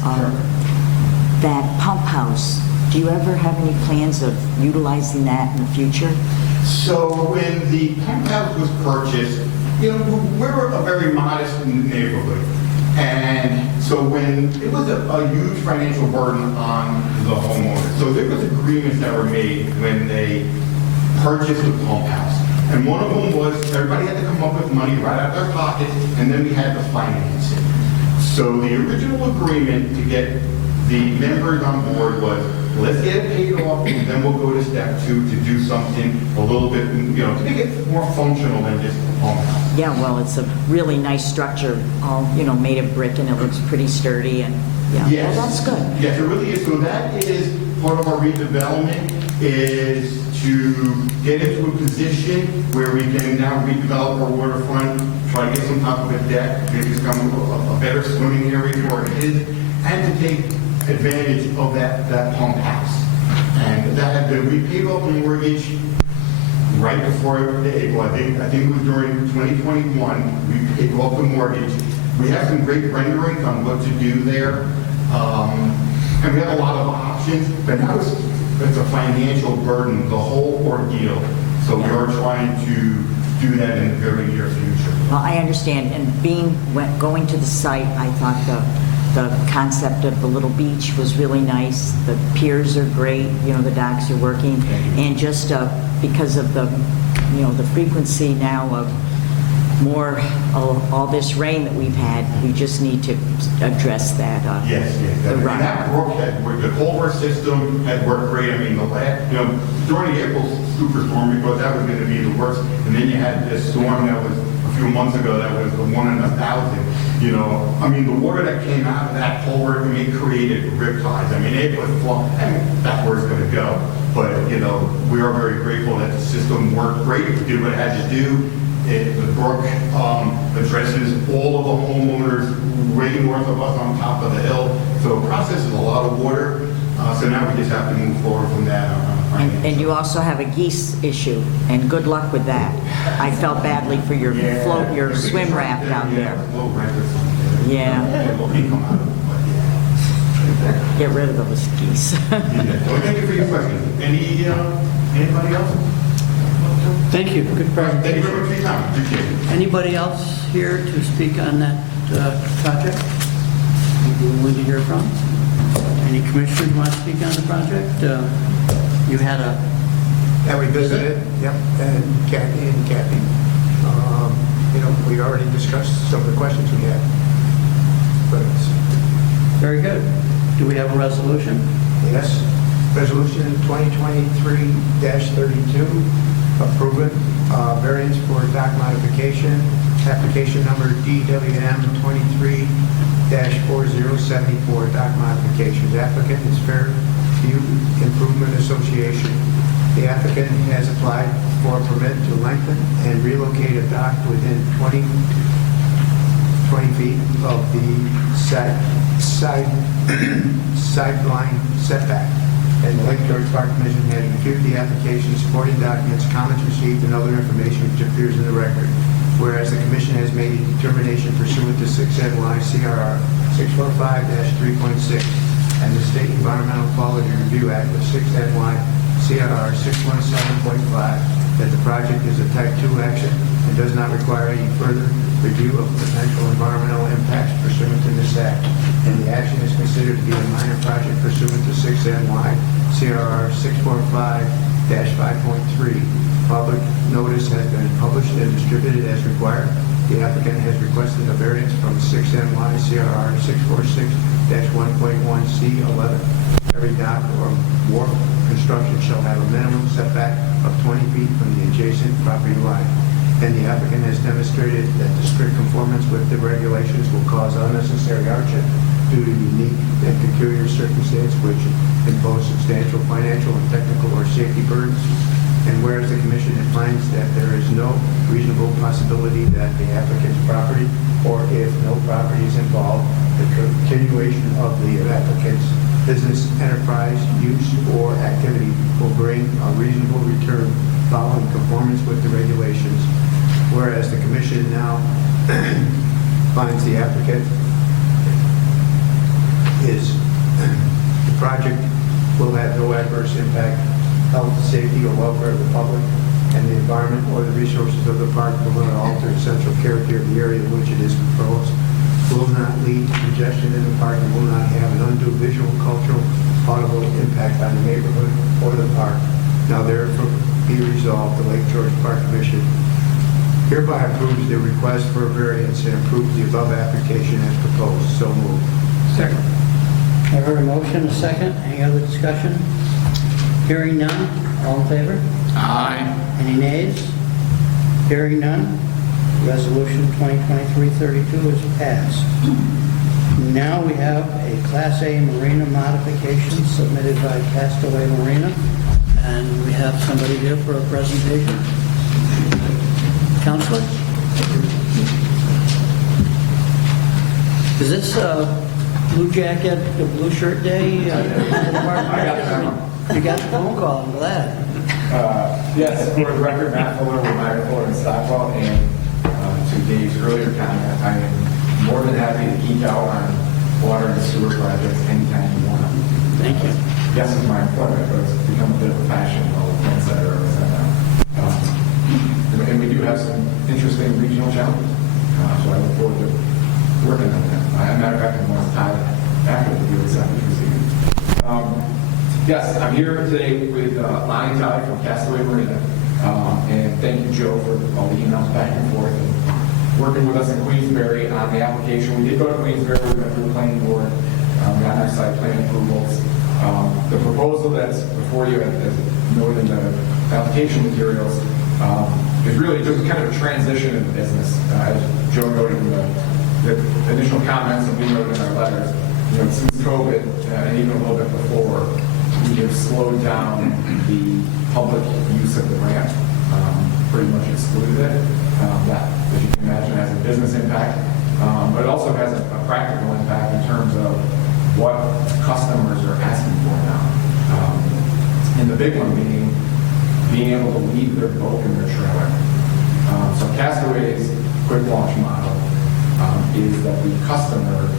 That pump house, do you ever have any plans of utilizing that in the future? So when the pump house was purchased, we're a very modest neighborhood. And so when it was a huge financial burden on the homeowners. So there was agreements that were made when they purchased the pump house. And one of them was everybody had to come up with money right out of their pocket, and then we had to finance it. So the original agreement to get the members on board was, let's get it paid off, and then we'll go to step 2 to do something a little bit, to make it more functional than just a pump house. Yeah, well, it's a really nice structure, all, made of brick, and it looks pretty sturdy, and, yeah. Yes. Well, that's good. Yes, it really is. So that is part of our redevelopment, is to get into a position where we can now redevelop our waterfront, try to get some type of a deck, make it become a better swimming area for our kids, and to take advantage of that pump house. And that had been, we paid off the mortgage right before April. I think it was during 2021, we paid off the mortgage. We have some great renderings on what to do there. And we have a lot of options, but now it's a financial burden, the whole ordeal. So we are trying to do that in the very near future. Well, I understand, and going to the site, I thought the concept of the little beach was really nice. The piers are great, the docks are working, and just because of the frequency now of all this rain that we've had, we just need to address that. Yes. The And that brook the culvert system had worked great. I mean, during the April superstorm, because that was going to be the worst, and then you had this storm that was a few months ago that was the 1 in 1,000. The water that came out of that culvert, it created riptides. It was that's where it's going to go. But we are very grateful that the system worked great. It did what it had to do. The brook addresses all of the homeowners way north of us on top of the hill. So it processes a lot of water. So now we just have to move forward from that. And you also have a geese issue, and good luck with that. I felt badly for your swim raft down there. Yeah. Get rid of those geese. Well, thank you for your question. Anybody else? Thank you. Good Thank you very presentation. much for your time. Appreciate it. Anybody else here to speak on that project? You'd be willing to hear from? Any commissioners want to speak on the project? You had a... And we visited, yep, and Kathy. We already discussed some of the questions we had. But Very good. Do we have a resolution? yes, resolution 2023-32, approving variance for dock modification, application number DWM 23-4074, dock modifications. Applicant is Fairview Improvement Association. The applicant has applied for a permit to lengthen and relocate a dock within 20 feet of the sideline setback. And the Lake George Park Commission has reviewed the application, supporting documents, comments received, and other information which appears in the record. Whereas the commission has made a determination pursuant to 6 NY CRR 645-3.6 and the State Environmental Quality Review Act of 6 NY CRR 617.5 that the project is a type 2 action and does not require any further review of potential environmental impacts pursuant to this act, and the action is considered to be a minor project pursuant to 6 NY CRR 645-5.3. Public notice has been published and distributed as required. The applicant has requested a variance from 6 NY CRR 646-1.1C11. Every dock or wharf construction shall have a minimum setback of 20 feet from the adjacent property line. And the applicant has demonstrated that the strict conformance with the regulations will cause unnecessary hardship due to unique and peculiar circumstances which impose substantial financial and technical or safety burdens. And whereas the commission finds that there is no reasonable possibility that the applicant's property, or if no property is involved, the continuation of the applicant's business, enterprise, use, or activity will bring a reasonable return following conformance with the regulations. Whereas the commission now finds the applicant is the project will have no adverse impact, health, safety, or welfare of the public and the environment or the resources of the park, will not alter the central character of the area in which it is proposed, will not lead to congestion in the park, and will not have an undue visual, cultural, audible impact on the neighborhood or the park. Now therefore be resolved, the Lake George Park Commission hereby approves the request for a variance and approves the above application as proposed. So moved. Second. I heard a motion, a second. Any other discussion? Hearing none. All in favor? Aye. Any nays? Hearing none. Resolution 2023-32 is passed. Now we have a Class A Marina modification submitted by Castaway Marina, and we have somebody here for a presentation. Counselor? Is this blue jacket, the blue shirt day? I got You got the phone call, I'm glad. Yes, for the record, Matt Fuller with Meyer Fuller in Stockwell, and to Dave's earlier comment, I am more than happy to geek out on water and sewer projects anytime you want. Thank you. Yes, it's my employment, but it's become a bit of a fashion, all the things that are and we do have some interesting regional challenges, so I look forward to working on that. As a matter of fact, I'm going to tie after the deal this afternoon. Yes, I'm here today with Lonnie Ty from Castaway Marina, and thank you, Joe, for all the emails back and forth and working with us in Queensbury on the application. We did go to Queensbury, we went through the planning board, got our site plan approvals. The proposal that's before you, as noted in the application materials, is really just kind of a transition in the business. As Joe noted in the initial comments and we noted in our letters, since COVID, and even a little bit before, we have slowed down the public use of the ramp, pretty much excluded it. That, as you can imagine, has a business impact, but it also has a practical impact in terms of what customers are asking for now. And the big one being able to leave their boat in their trailer. So Castaway's quick launch model is that the customer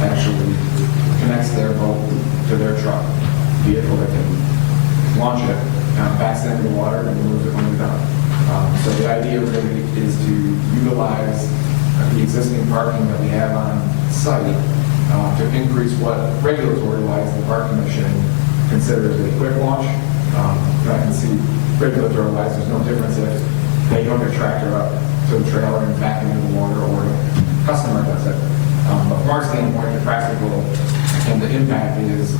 actually connects their boat to their truck vehicle that can launch it, backs it into the water, and moves it when they're done. So the idea really is to utilize the existing parking that we have on site to increase what regulatory-wise the Park Commission considers a quick launch. I can see regulatory-wise there's no difference if they hook a tractor up to the trailer and back it into the water, or the customer does it. But from our standpoint, the practical and the impact is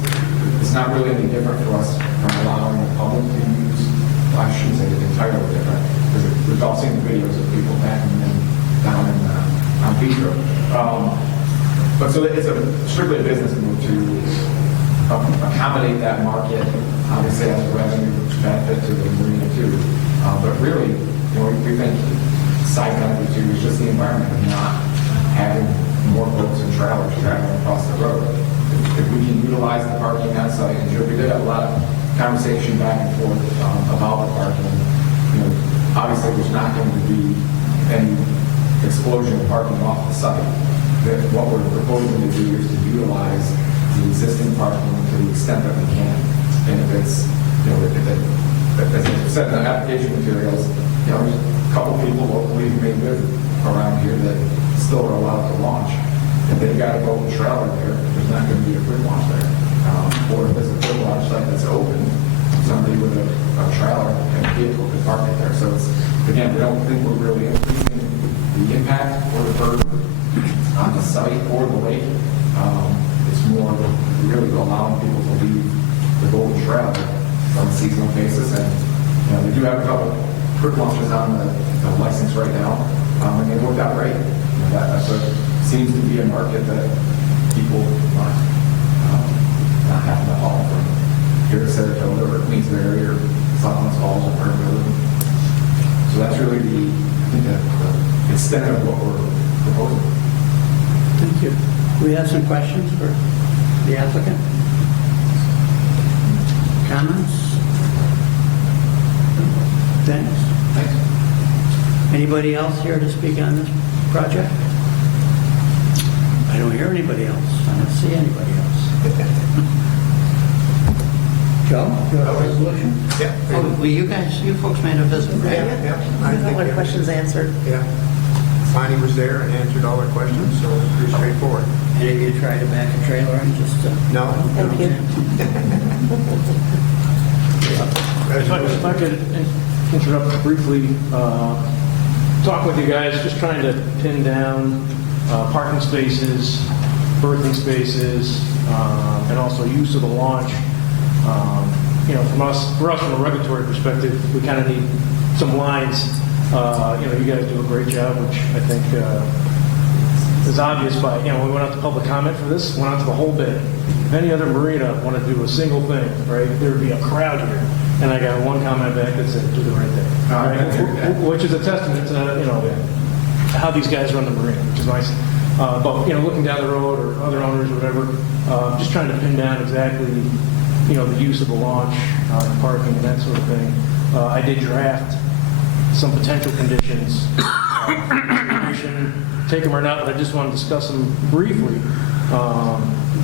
it's not really any different for us from allowing the public to use, well, I shouldn't say it's entirely different, because we've all seen the videos of people backing in down on Beach Road. But so it's strictly a business move to accommodate that market, obviously as a revenue benefit to the really, we think side benefit too is just the environment of not having more boats and trailers traveling across the road. If we can utilize the parking on site, and we did have a lot of conversation back and forth about the parking. Obviously there's not going to be any explosion of parking off the site. That what we're proposing to do is to utilize the existing parking to the extent that we can. And if it's, as I said in the application materials, there's a couple people locally who may live around here that still are allowed to launch. If they've got a boat and trailer there, there's not going to be a quick launch there. Or if there's a quick launch site that's open, somebody with a trailer and a vehicle could park it there. So it's, again, we don't think we're really increasing the impact or the burden on the site or the lake. It's more really allowing people to leave the boat and trailer on a seasonal basis. And they do have a couple quick launches on the license right now, and they worked out great. That's what seems to be a market that people are not having to haul from here to Saratoga or Queensbury or Southwest Falls or Perville. So that's really the extent of what we're proposing. Thank you. We have some questions for the applicant? Comments? Thanks. Anybody else here to speak on this project? I don't hear anybody else. I don't see anybody else. Joe, you have a resolution? Yeah. Oh, well, you folks made a visit, right? Yeah. All our questions answered. Yeah. Bonnie was there and answered all our questions, so it's pretty straightforward. Any of you tried to back a trailer and just... No? Thank you. If I could interrupt briefly, talk with you guys, just trying to pin down parking spaces, berthing spaces, and also use of the launch. For us from a regulatory perspective, we kind of need some lines. You guys do a great job, which I think is obvious by, when we went out to public comment for this, went out to the whole bit. If any other marina wanted to do a single thing, right, there would be a crowd here. And I got one comment back that said, do the right thing. Right? Which is a testament to, how these guys run the marina, which is nice. But, looking down the road or other owners or whatever, just trying to pin down exactly, the use of the launch, parking and that sort of thing. I did draft some potential conditions, take them or not, but I just want to discuss them briefly.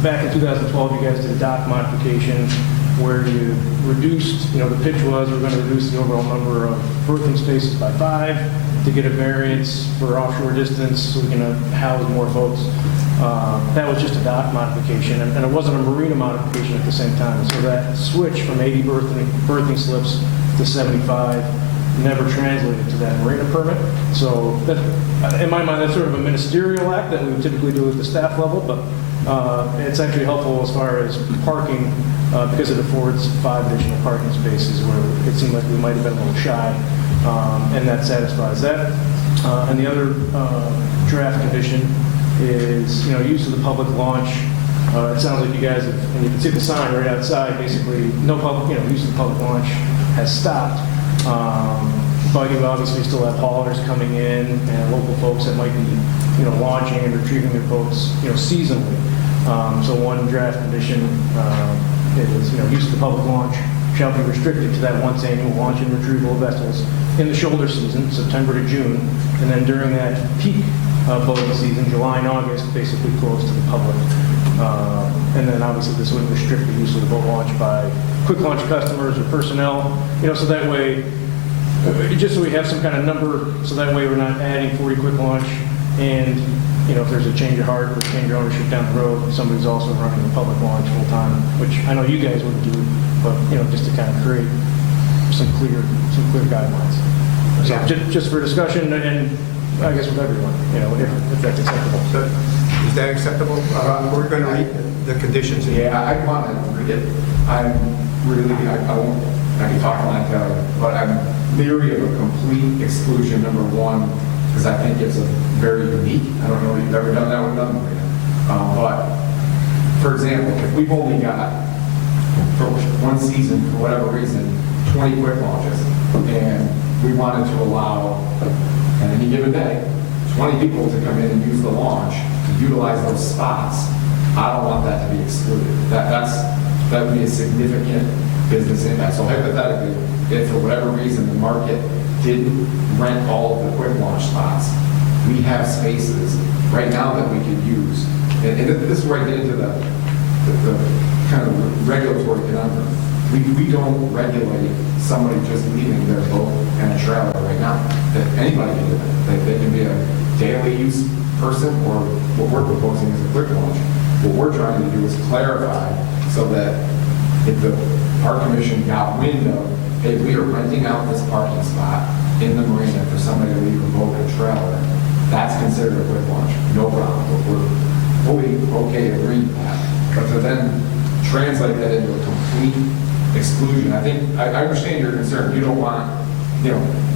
Back in 2012, you guys did a dock modification where you reduced, the pitch was we're going to reduce the overall number of berthing spaces by 5 to get a variance for offshore distance so we can house more folks. That was just a dock modification, and it wasn't a marina modification at the same time. So that switch from 80 berthing slips to 75 never translated to that marina permit. So that, in my mind, that's sort of a ministerial act that we would typically do at the staff level, but it's actually helpful as far as parking because it affords 5 additional parking spaces where it seemed like we might have been a little shy, and that satisfies that. And the other draft condition is, use of the public launch. It sounds like you guys have, and you can see the sign right outside, basically no public, use of the public launch has stopped. But you obviously still have haulers coming in and local folks that might be, launching and retrieving their boats, seasonally. So one draft condition is, use of the public launch shall be restricted to that once annual launch and retrieval of vessels in the shoulder season, September to June, and then during that peak boating season, July and August, basically closed to the public. And then obviously this would restrict the use of the boat launch by quick launch customers or personnel, so that way, just so we have some kind of number, so that way we're not adding 40 quick launch, and if there's a change of heart or change of ownership down the road, somebody's also running the public launch full time, which I know you guys would do, but just to kind of create some clear guidelines. So just for discussion, and I guess with everyone, if that's acceptable. So, is that acceptable? We're going to read the conditions. Yeah, I want to read it. I can talk like but I'm leery of a complete exclusion, number one, because I think it's a very unique. I don't know if you've ever done that with another marina. But, for example, if we've only got, for one season, for whatever reason, 20 quick launches, and we wanted to allow, on any given day, 20 people to come in and use the launch, to utilize those spots, I don't want that to be excluded. That would be a significant business impact. So hypothetically, if for whatever reason the market didn't rent all of the quick launch spots, we have spaces right now that we could use. And this is where I get into the kind of regulatory conundrum. We don't regulate somebody just leaving their boat and a trailer right now. That anybody can do that. They can be a daily use person, or what we're proposing is a quick launch. What we're trying to do is clarify so that if the park commission got wind of, hey, we are renting out this parking spot in the marina for somebody to leave a boat or trailer, that's considered a quick launch, no problem. But we're fully okay agreeing to that. But to then translate that into a complete exclusion, I understand your concern. You don't want,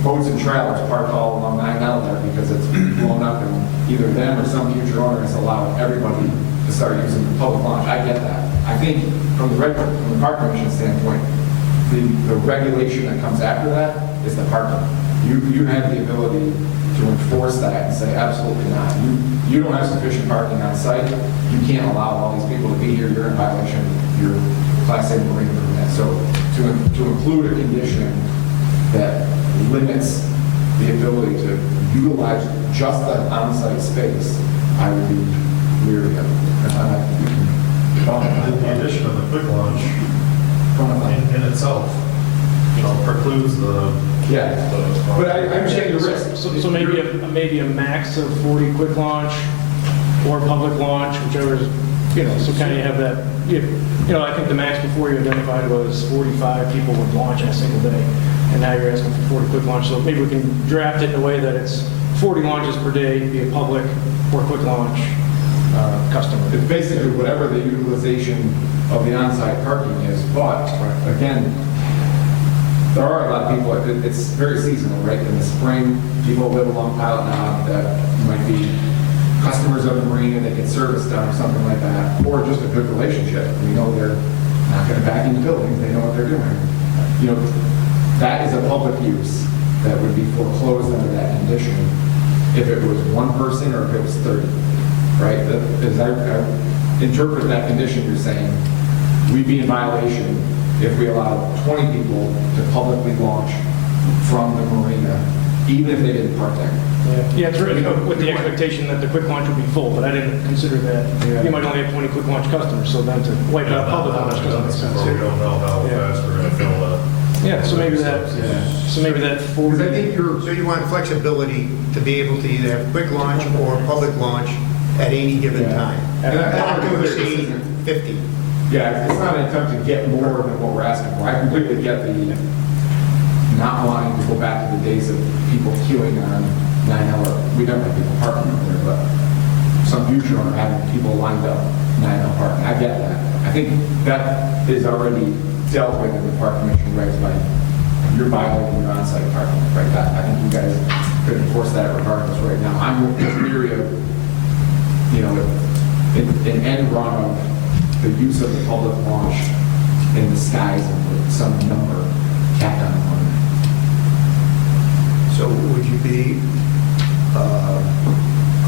boats and trailers parked all along 9L there because it's blown up, and either them or some future owner has allowed everybody to start using the public launch. I get that. I think from the park commission standpoint, the regulation that comes after that is the parking. You have the ability to enforce that and say, absolutely not. You don't have sufficient parking on site. You can't allow all these people to be here. You're in violation of your Class A marina permit. So to include a condition that limits the ability to utilize just that on-site space, I would be leery of. The addition of the quick launch in itself, precludes the. Yeah, but I understand your risk. So maybe a max of 40 quick launch or public launch, whichever is, so kind of you have that, I think the max before you identified was 45 people would launch in a single day, and now you're asking for 40 quick launch. So maybe we can draft it in a way that it's 40 launches per day, be a public or quick launch customer. It's basically whatever the utilization of the on-site parking is, but again, there are a lot of people, it's very seasonal, right? In the spring, people live along Pilot Knob that might be customers of the marina, they get service done or something like that, or just a good relationship. We know they're not going to back into buildings, they know what they're doing. That is a public use that would be foreclosed under that condition if it was one person or if it was 30, right? As I interpret that condition, you're saying we'd be in violation if we allowed 20 people to publicly launch from the marina, even if they didn't park there. Yeah, it's really with the expectation that the quick launch would be full, but I didn't consider that. Yeah. You might only have 20 quick launch customers, so then to wipe out public launch doesn't make sense. We don't know how fast we're going to fill that. Yeah, so maybe that 40. Because I think so you want flexibility to be able to either have quick launch or public launch at any given time. Not to exceed 50. Yeah, it's not an attempt to get more than what we're asking for. I completely get the not wanting to go back to the days of people queuing on 9L. We never have people parking up there, but some future owner having people lined up 9L parking. I get that. I think that is already dealt with in the park commission regs by you're violating your on-site parking, right? I think you guys could enforce that regardless right now. I'm just leery of, an end run of the use of the public launch in the skies of some number capped on the line. So would you be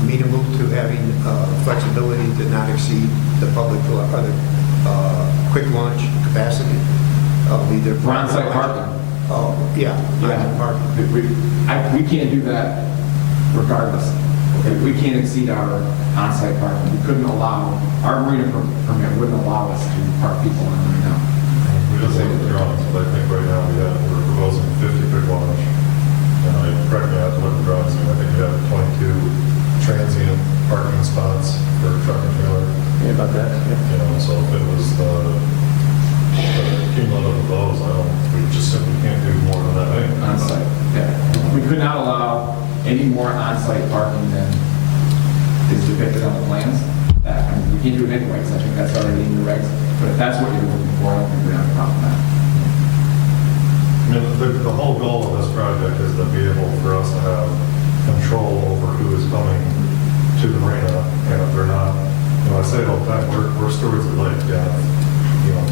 amenable to having flexibility to not exceed the public or the quick launch capacity of either For on-site parking? Yeah, on-site parking. We can't do that regardless. Okay, we can't exceed our on-site parking. We couldn't allow, our marina permit wouldn't allow us to park people on right now. We just look at the drawings, but I think right now we're proposing 50 quick launch. And correct me, I have to look at the drawings, I think we have 22 transient parking spots for truck and trailer. Yeah, about that. Yeah. So if it was the cumulative of those, we just simply can't do more than that anyway. On-site, yeah. We could not allow any more on-site parking than is depicted on the plans. We can't do it anyway, because I think that's already in your regs. But if that's what you're looking for, I don't think we have a problem with that. I mean, the whole goal of this project is to be able for us to have control over who is coming to the marina, and if they're not, I say it all the time, we're stewards of the lake, and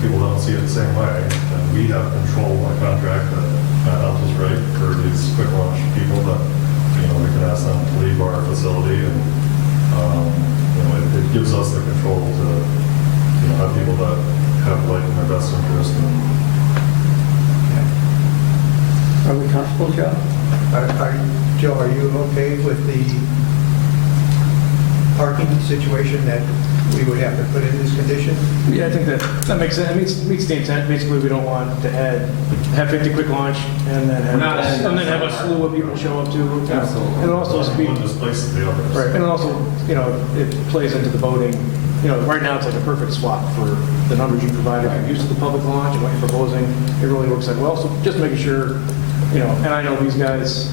people don't see it the same way, and we have control by contract that Matt Hunt is right for the these quick launch people that, we can ask them to leave our facility, and, it gives us the control to, have people that have like in their best interest. Are we comfortable, Joe? Joe, are you okay with the parking situation that we would have to put in this condition? Yeah, I think that makes sense. It meets the intent. Basically, we don't want to have 50 quick launch and then have a slew of people show up to. Absolutely. And also speed. One displaces the others. Right, and also, it plays into the voting. Right now it's like a perfect swap for the numbers you provided. If you're used to the public launch and what you're proposing, it really works out well. So just making sure, and I know these guys,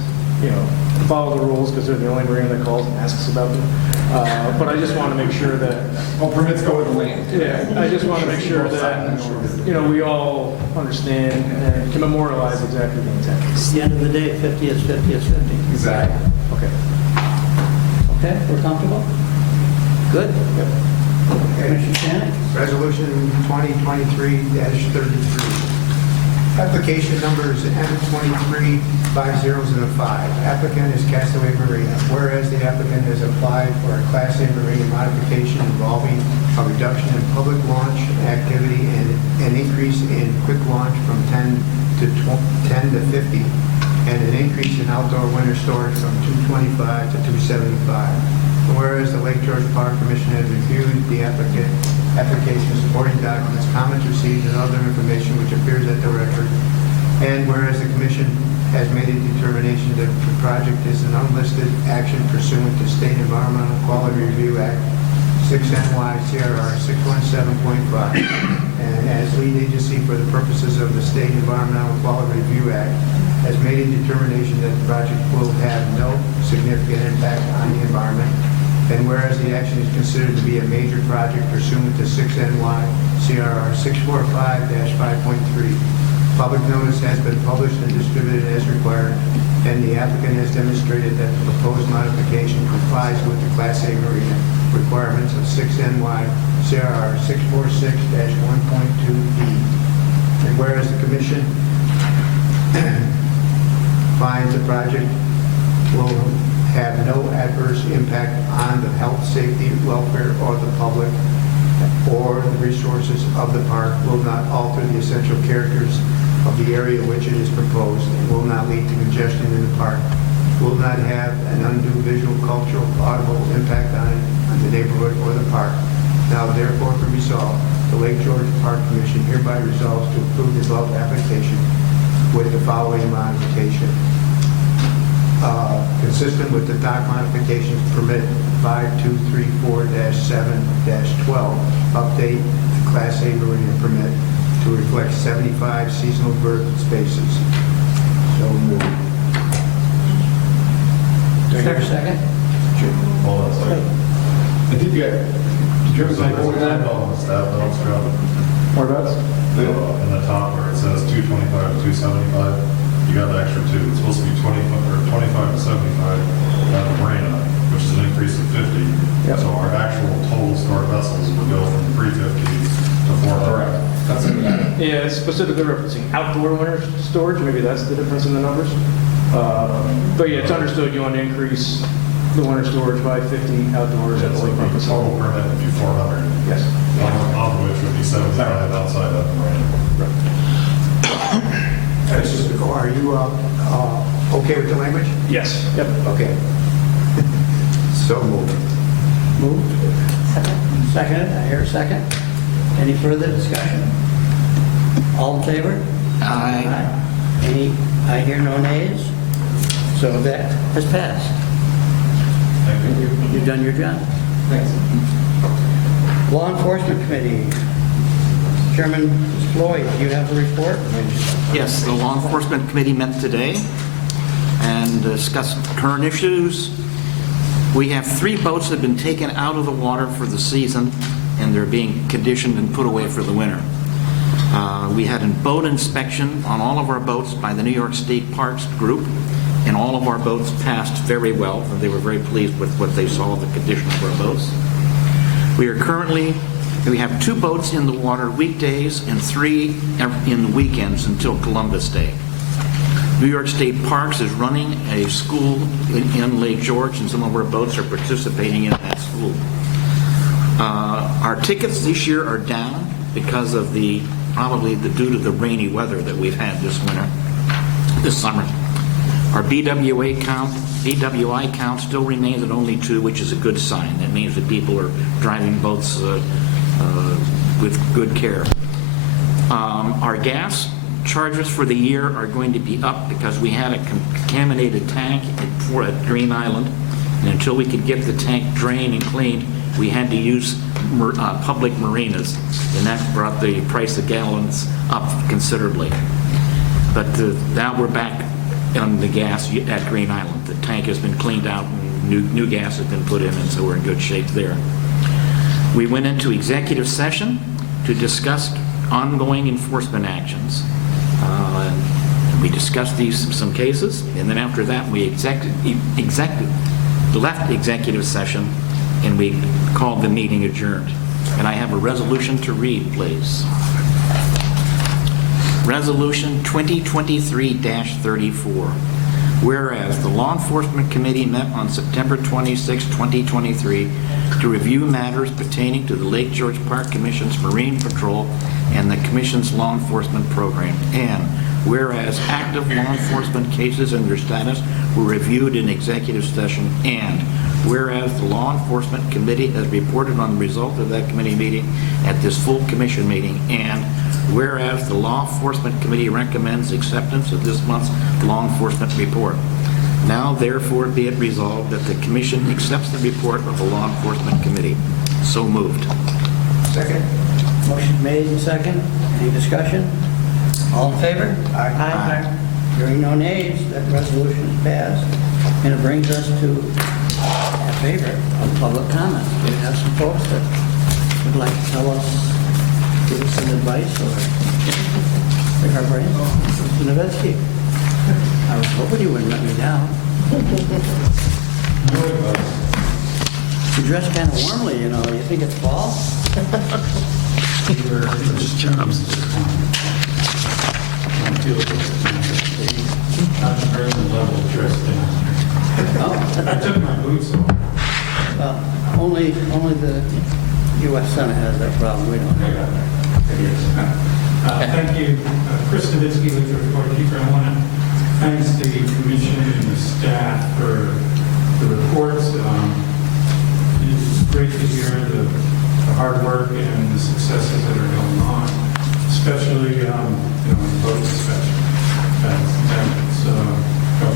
follow the rules because they're the only marina that calls and asks about them. But I just want to make sure that, All permits go with the land. yeah, I just want to make sure that, we all understand and can memorialize exactly the intent. At the end of the day, 50 is 50 is 50. Exactly. Okay. Okay, we're comfortable? Good? Yep. Commissioner Shannon? Resolution 2023-33. Application number is M235005. Applicant is Castaway Marina. Whereas the applicant has applied for a Class A marina modification involving a reduction in public launch activity and an increase in quick launch from 10 to 50, and an increase in outdoor winter storage from 225 to 275. Whereas the Lake George Park Commission has reviewed the application, supporting documents, comments received, and other information which appears at the record. And whereas the commission has made a determination that the project is an unlisted action pursuant to State Environmental Quality Review Act 6 NYCRR 617.5, and as lead agency for the purposes of the State Environmental Quality Review Act, has made a determination that the project will have no significant impact on the environment. And whereas the action is considered to be a major project pursuant to 6 NYCRR 645-5.3, public notice has been published and distributed as required, and the applicant has demonstrated that the proposed modification complies with the Class A marina requirements of 6 NYCRR 646-1.2B. And whereas the commission finds the project will have no adverse impact on the health, safety, welfare, or the public, or the resources of the park, will not alter the essential characters of the area which it is proposed, and will not lead to congestion in the park, will not have an undue visual, cultural, audible impact on the neighborhood or the park. Now therefore be resolved, the Lake George Park Commission hereby resolves to approve the above application with the following modification. Consistent with the dock modifications permit 5234-7-12, update the Class A marina permit to reflect 75 seasonal berth spaces. So moved. Is there a second? Hold on a second. I did you have something over that? Staff notes, Joe. Whereabouts? In the top where it says 225 to 275, you got the extra two. It's supposed to be 25 to 75 at the marina, which is an increase of 50. Yep. So our actual total stored vessels would go from 350 to 400. That's it. Yeah, it's specifically referencing outdoor winter storage. Maybe that's the difference in the numbers. But yeah, it's understood you want to increase the winter storage by 50 outdoors at the So the lakefront total facility. permit would be 400, Yes. of which would be 75 outside of the marina. Are you okay with the language? Yes. Yep. Okay. So moved. Moved. Second. I hear a second. Any further discussion? All in favor? Aye. Any, I hear no nays. So that has passed. Thank you. You've done your job. Thanks. Law Enforcement Committee. Chairman Floyd, do you have a report? Yes, the Law Enforcement Committee met today and discussed current issues. We have 3 boats that have been taken out of the water for the season, and they're being conditioned and put away for the winter. We had a boat inspection on all of our boats by the New York State Parks Group, and all of our boats passed very well. They were very pleased with what they saw of the condition of our boats. We have 2 boats in the water weekdays and 3 in the weekends until Columbus Day. New York State Parks is running a school in Lake George, and some of our boats are participating in that school. Our tickets this year are down because of due to the rainy weather that we've had this summer. Our BWI count still remains at only 2, which is a good sign. That means that people are driving boats with good care. Our gas charges for the year are going to be up because we had a contaminated tank at Green Island, and until we could get the tank drained and cleaned, we had to use public marinas, and that brought the price of gallons up considerably. But now we're back on the gas at Green Island. The tank has been cleaned out and new gas has been put in, and so we're in good shape there. We went into executive session to discuss ongoing enforcement actions. We discussed some cases, and then after that we left executive session and we called the meeting adjourned. And I have a resolution to read, please. Resolution 2023-34. Whereas the Law Enforcement Committee met on September 26, 2023 to review matters pertaining to the Lake George Park Commission's Marine Patrol and the Commission's law enforcement program. And whereas active law enforcement cases and their status were reviewed in executive session. And whereas the Law Enforcement Committee has reported on the result of that committee meeting at this full commission meeting. And whereas the Law Enforcement Committee recommends acceptance of this month's law enforcement report. Now therefore be it resolved that the commission accepts the report of the Law Enforcement Committee. So moved. Second. Motion made and second. Any discussion? All in favor? Aye. Hearing no nays, that resolution is passed. And it brings us to our favorite of public comment. We have some folks that would like to tell us, give us some advice or pick our brains. Mr. Novetsky, I was hoping you wouldn't let me down. You dress kind of warmly, you know. You think it's fall? I took my boots off. Well, only the U.S. Senate has that problem. We don't have that. Thank you, Chris Novitsky, Liquor Report Keeper. I want to thank the commission and the staff for the reports. It's great to hear the hard work and the successes that are going on, especially in voting special. That's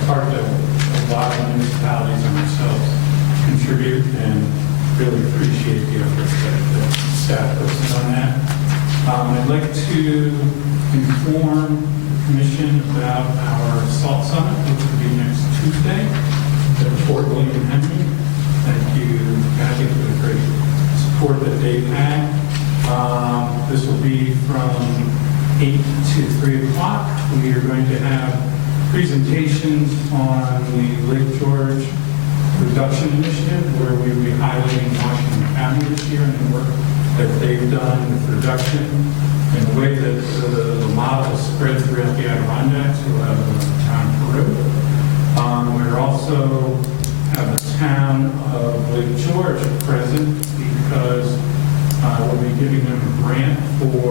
part that a lot of municipalities and ourselves contribute, and really appreciate the efforts that the staff puts in on that. I'd like to inform the commission about our SALT Summit, which will be next Tuesday at Fort William Henry. Thank you, Kathy, for the great support that they've had. This will be from 8 to 3 o'clock. We are going to have presentations on the Lake George Reduction Initiative, where we will be highlighting Washington County this year and the work that they've done with reduction and the way that the model is spread throughout the Adirondacks. We'll have the town of Peru. We're also have the town of Lake George present because we'll be giving them a grant for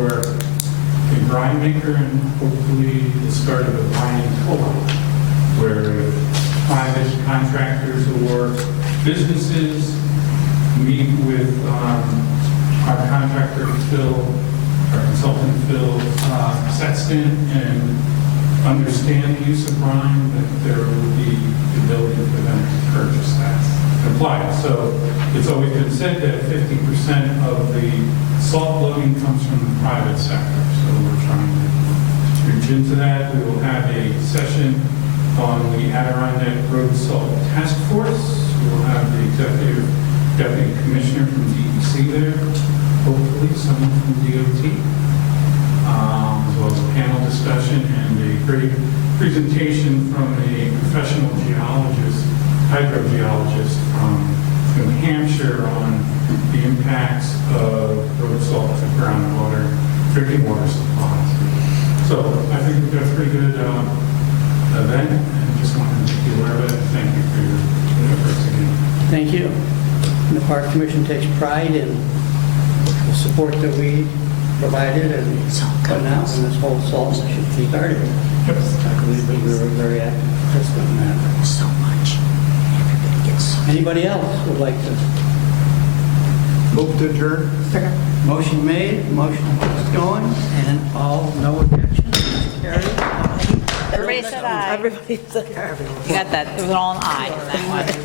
a brine maker and hopefully the start of a brining co-op, where private contractors or businesses meet with our contractor Phil, our consultant Phil Sexton, and understand the use of brine, that there will be the ability for them to purchase that and apply it. So it's always been said that 50% of the salt loading comes from the private sector. So we're trying to reach into that. We will have a session on the Adirondack Road Salt Task Force. We will have the Deputy Commissioner from DEC there, hopefully someone from DOT, as well as a panel discussion and a great presentation from a professional geologist, hydrogeologist from New Hampshire on the impacts of road salt to groundwater, drinking water supplies. So I think we've got a pretty good event event, and just wanted to be aware of it. Thank you for your efforts again. Thank you. And the Park Commission takes pride in the support that we provided and putting out in this whole salt should be started. I believe that we were very active participant in that. So much. Everybody gets so Anybody else would like to? Move to adjourn. Motion made, motion is going, and all, no objections, carried. Everybody said aye. Everybody said aye. You got that, it was all an aye on that one.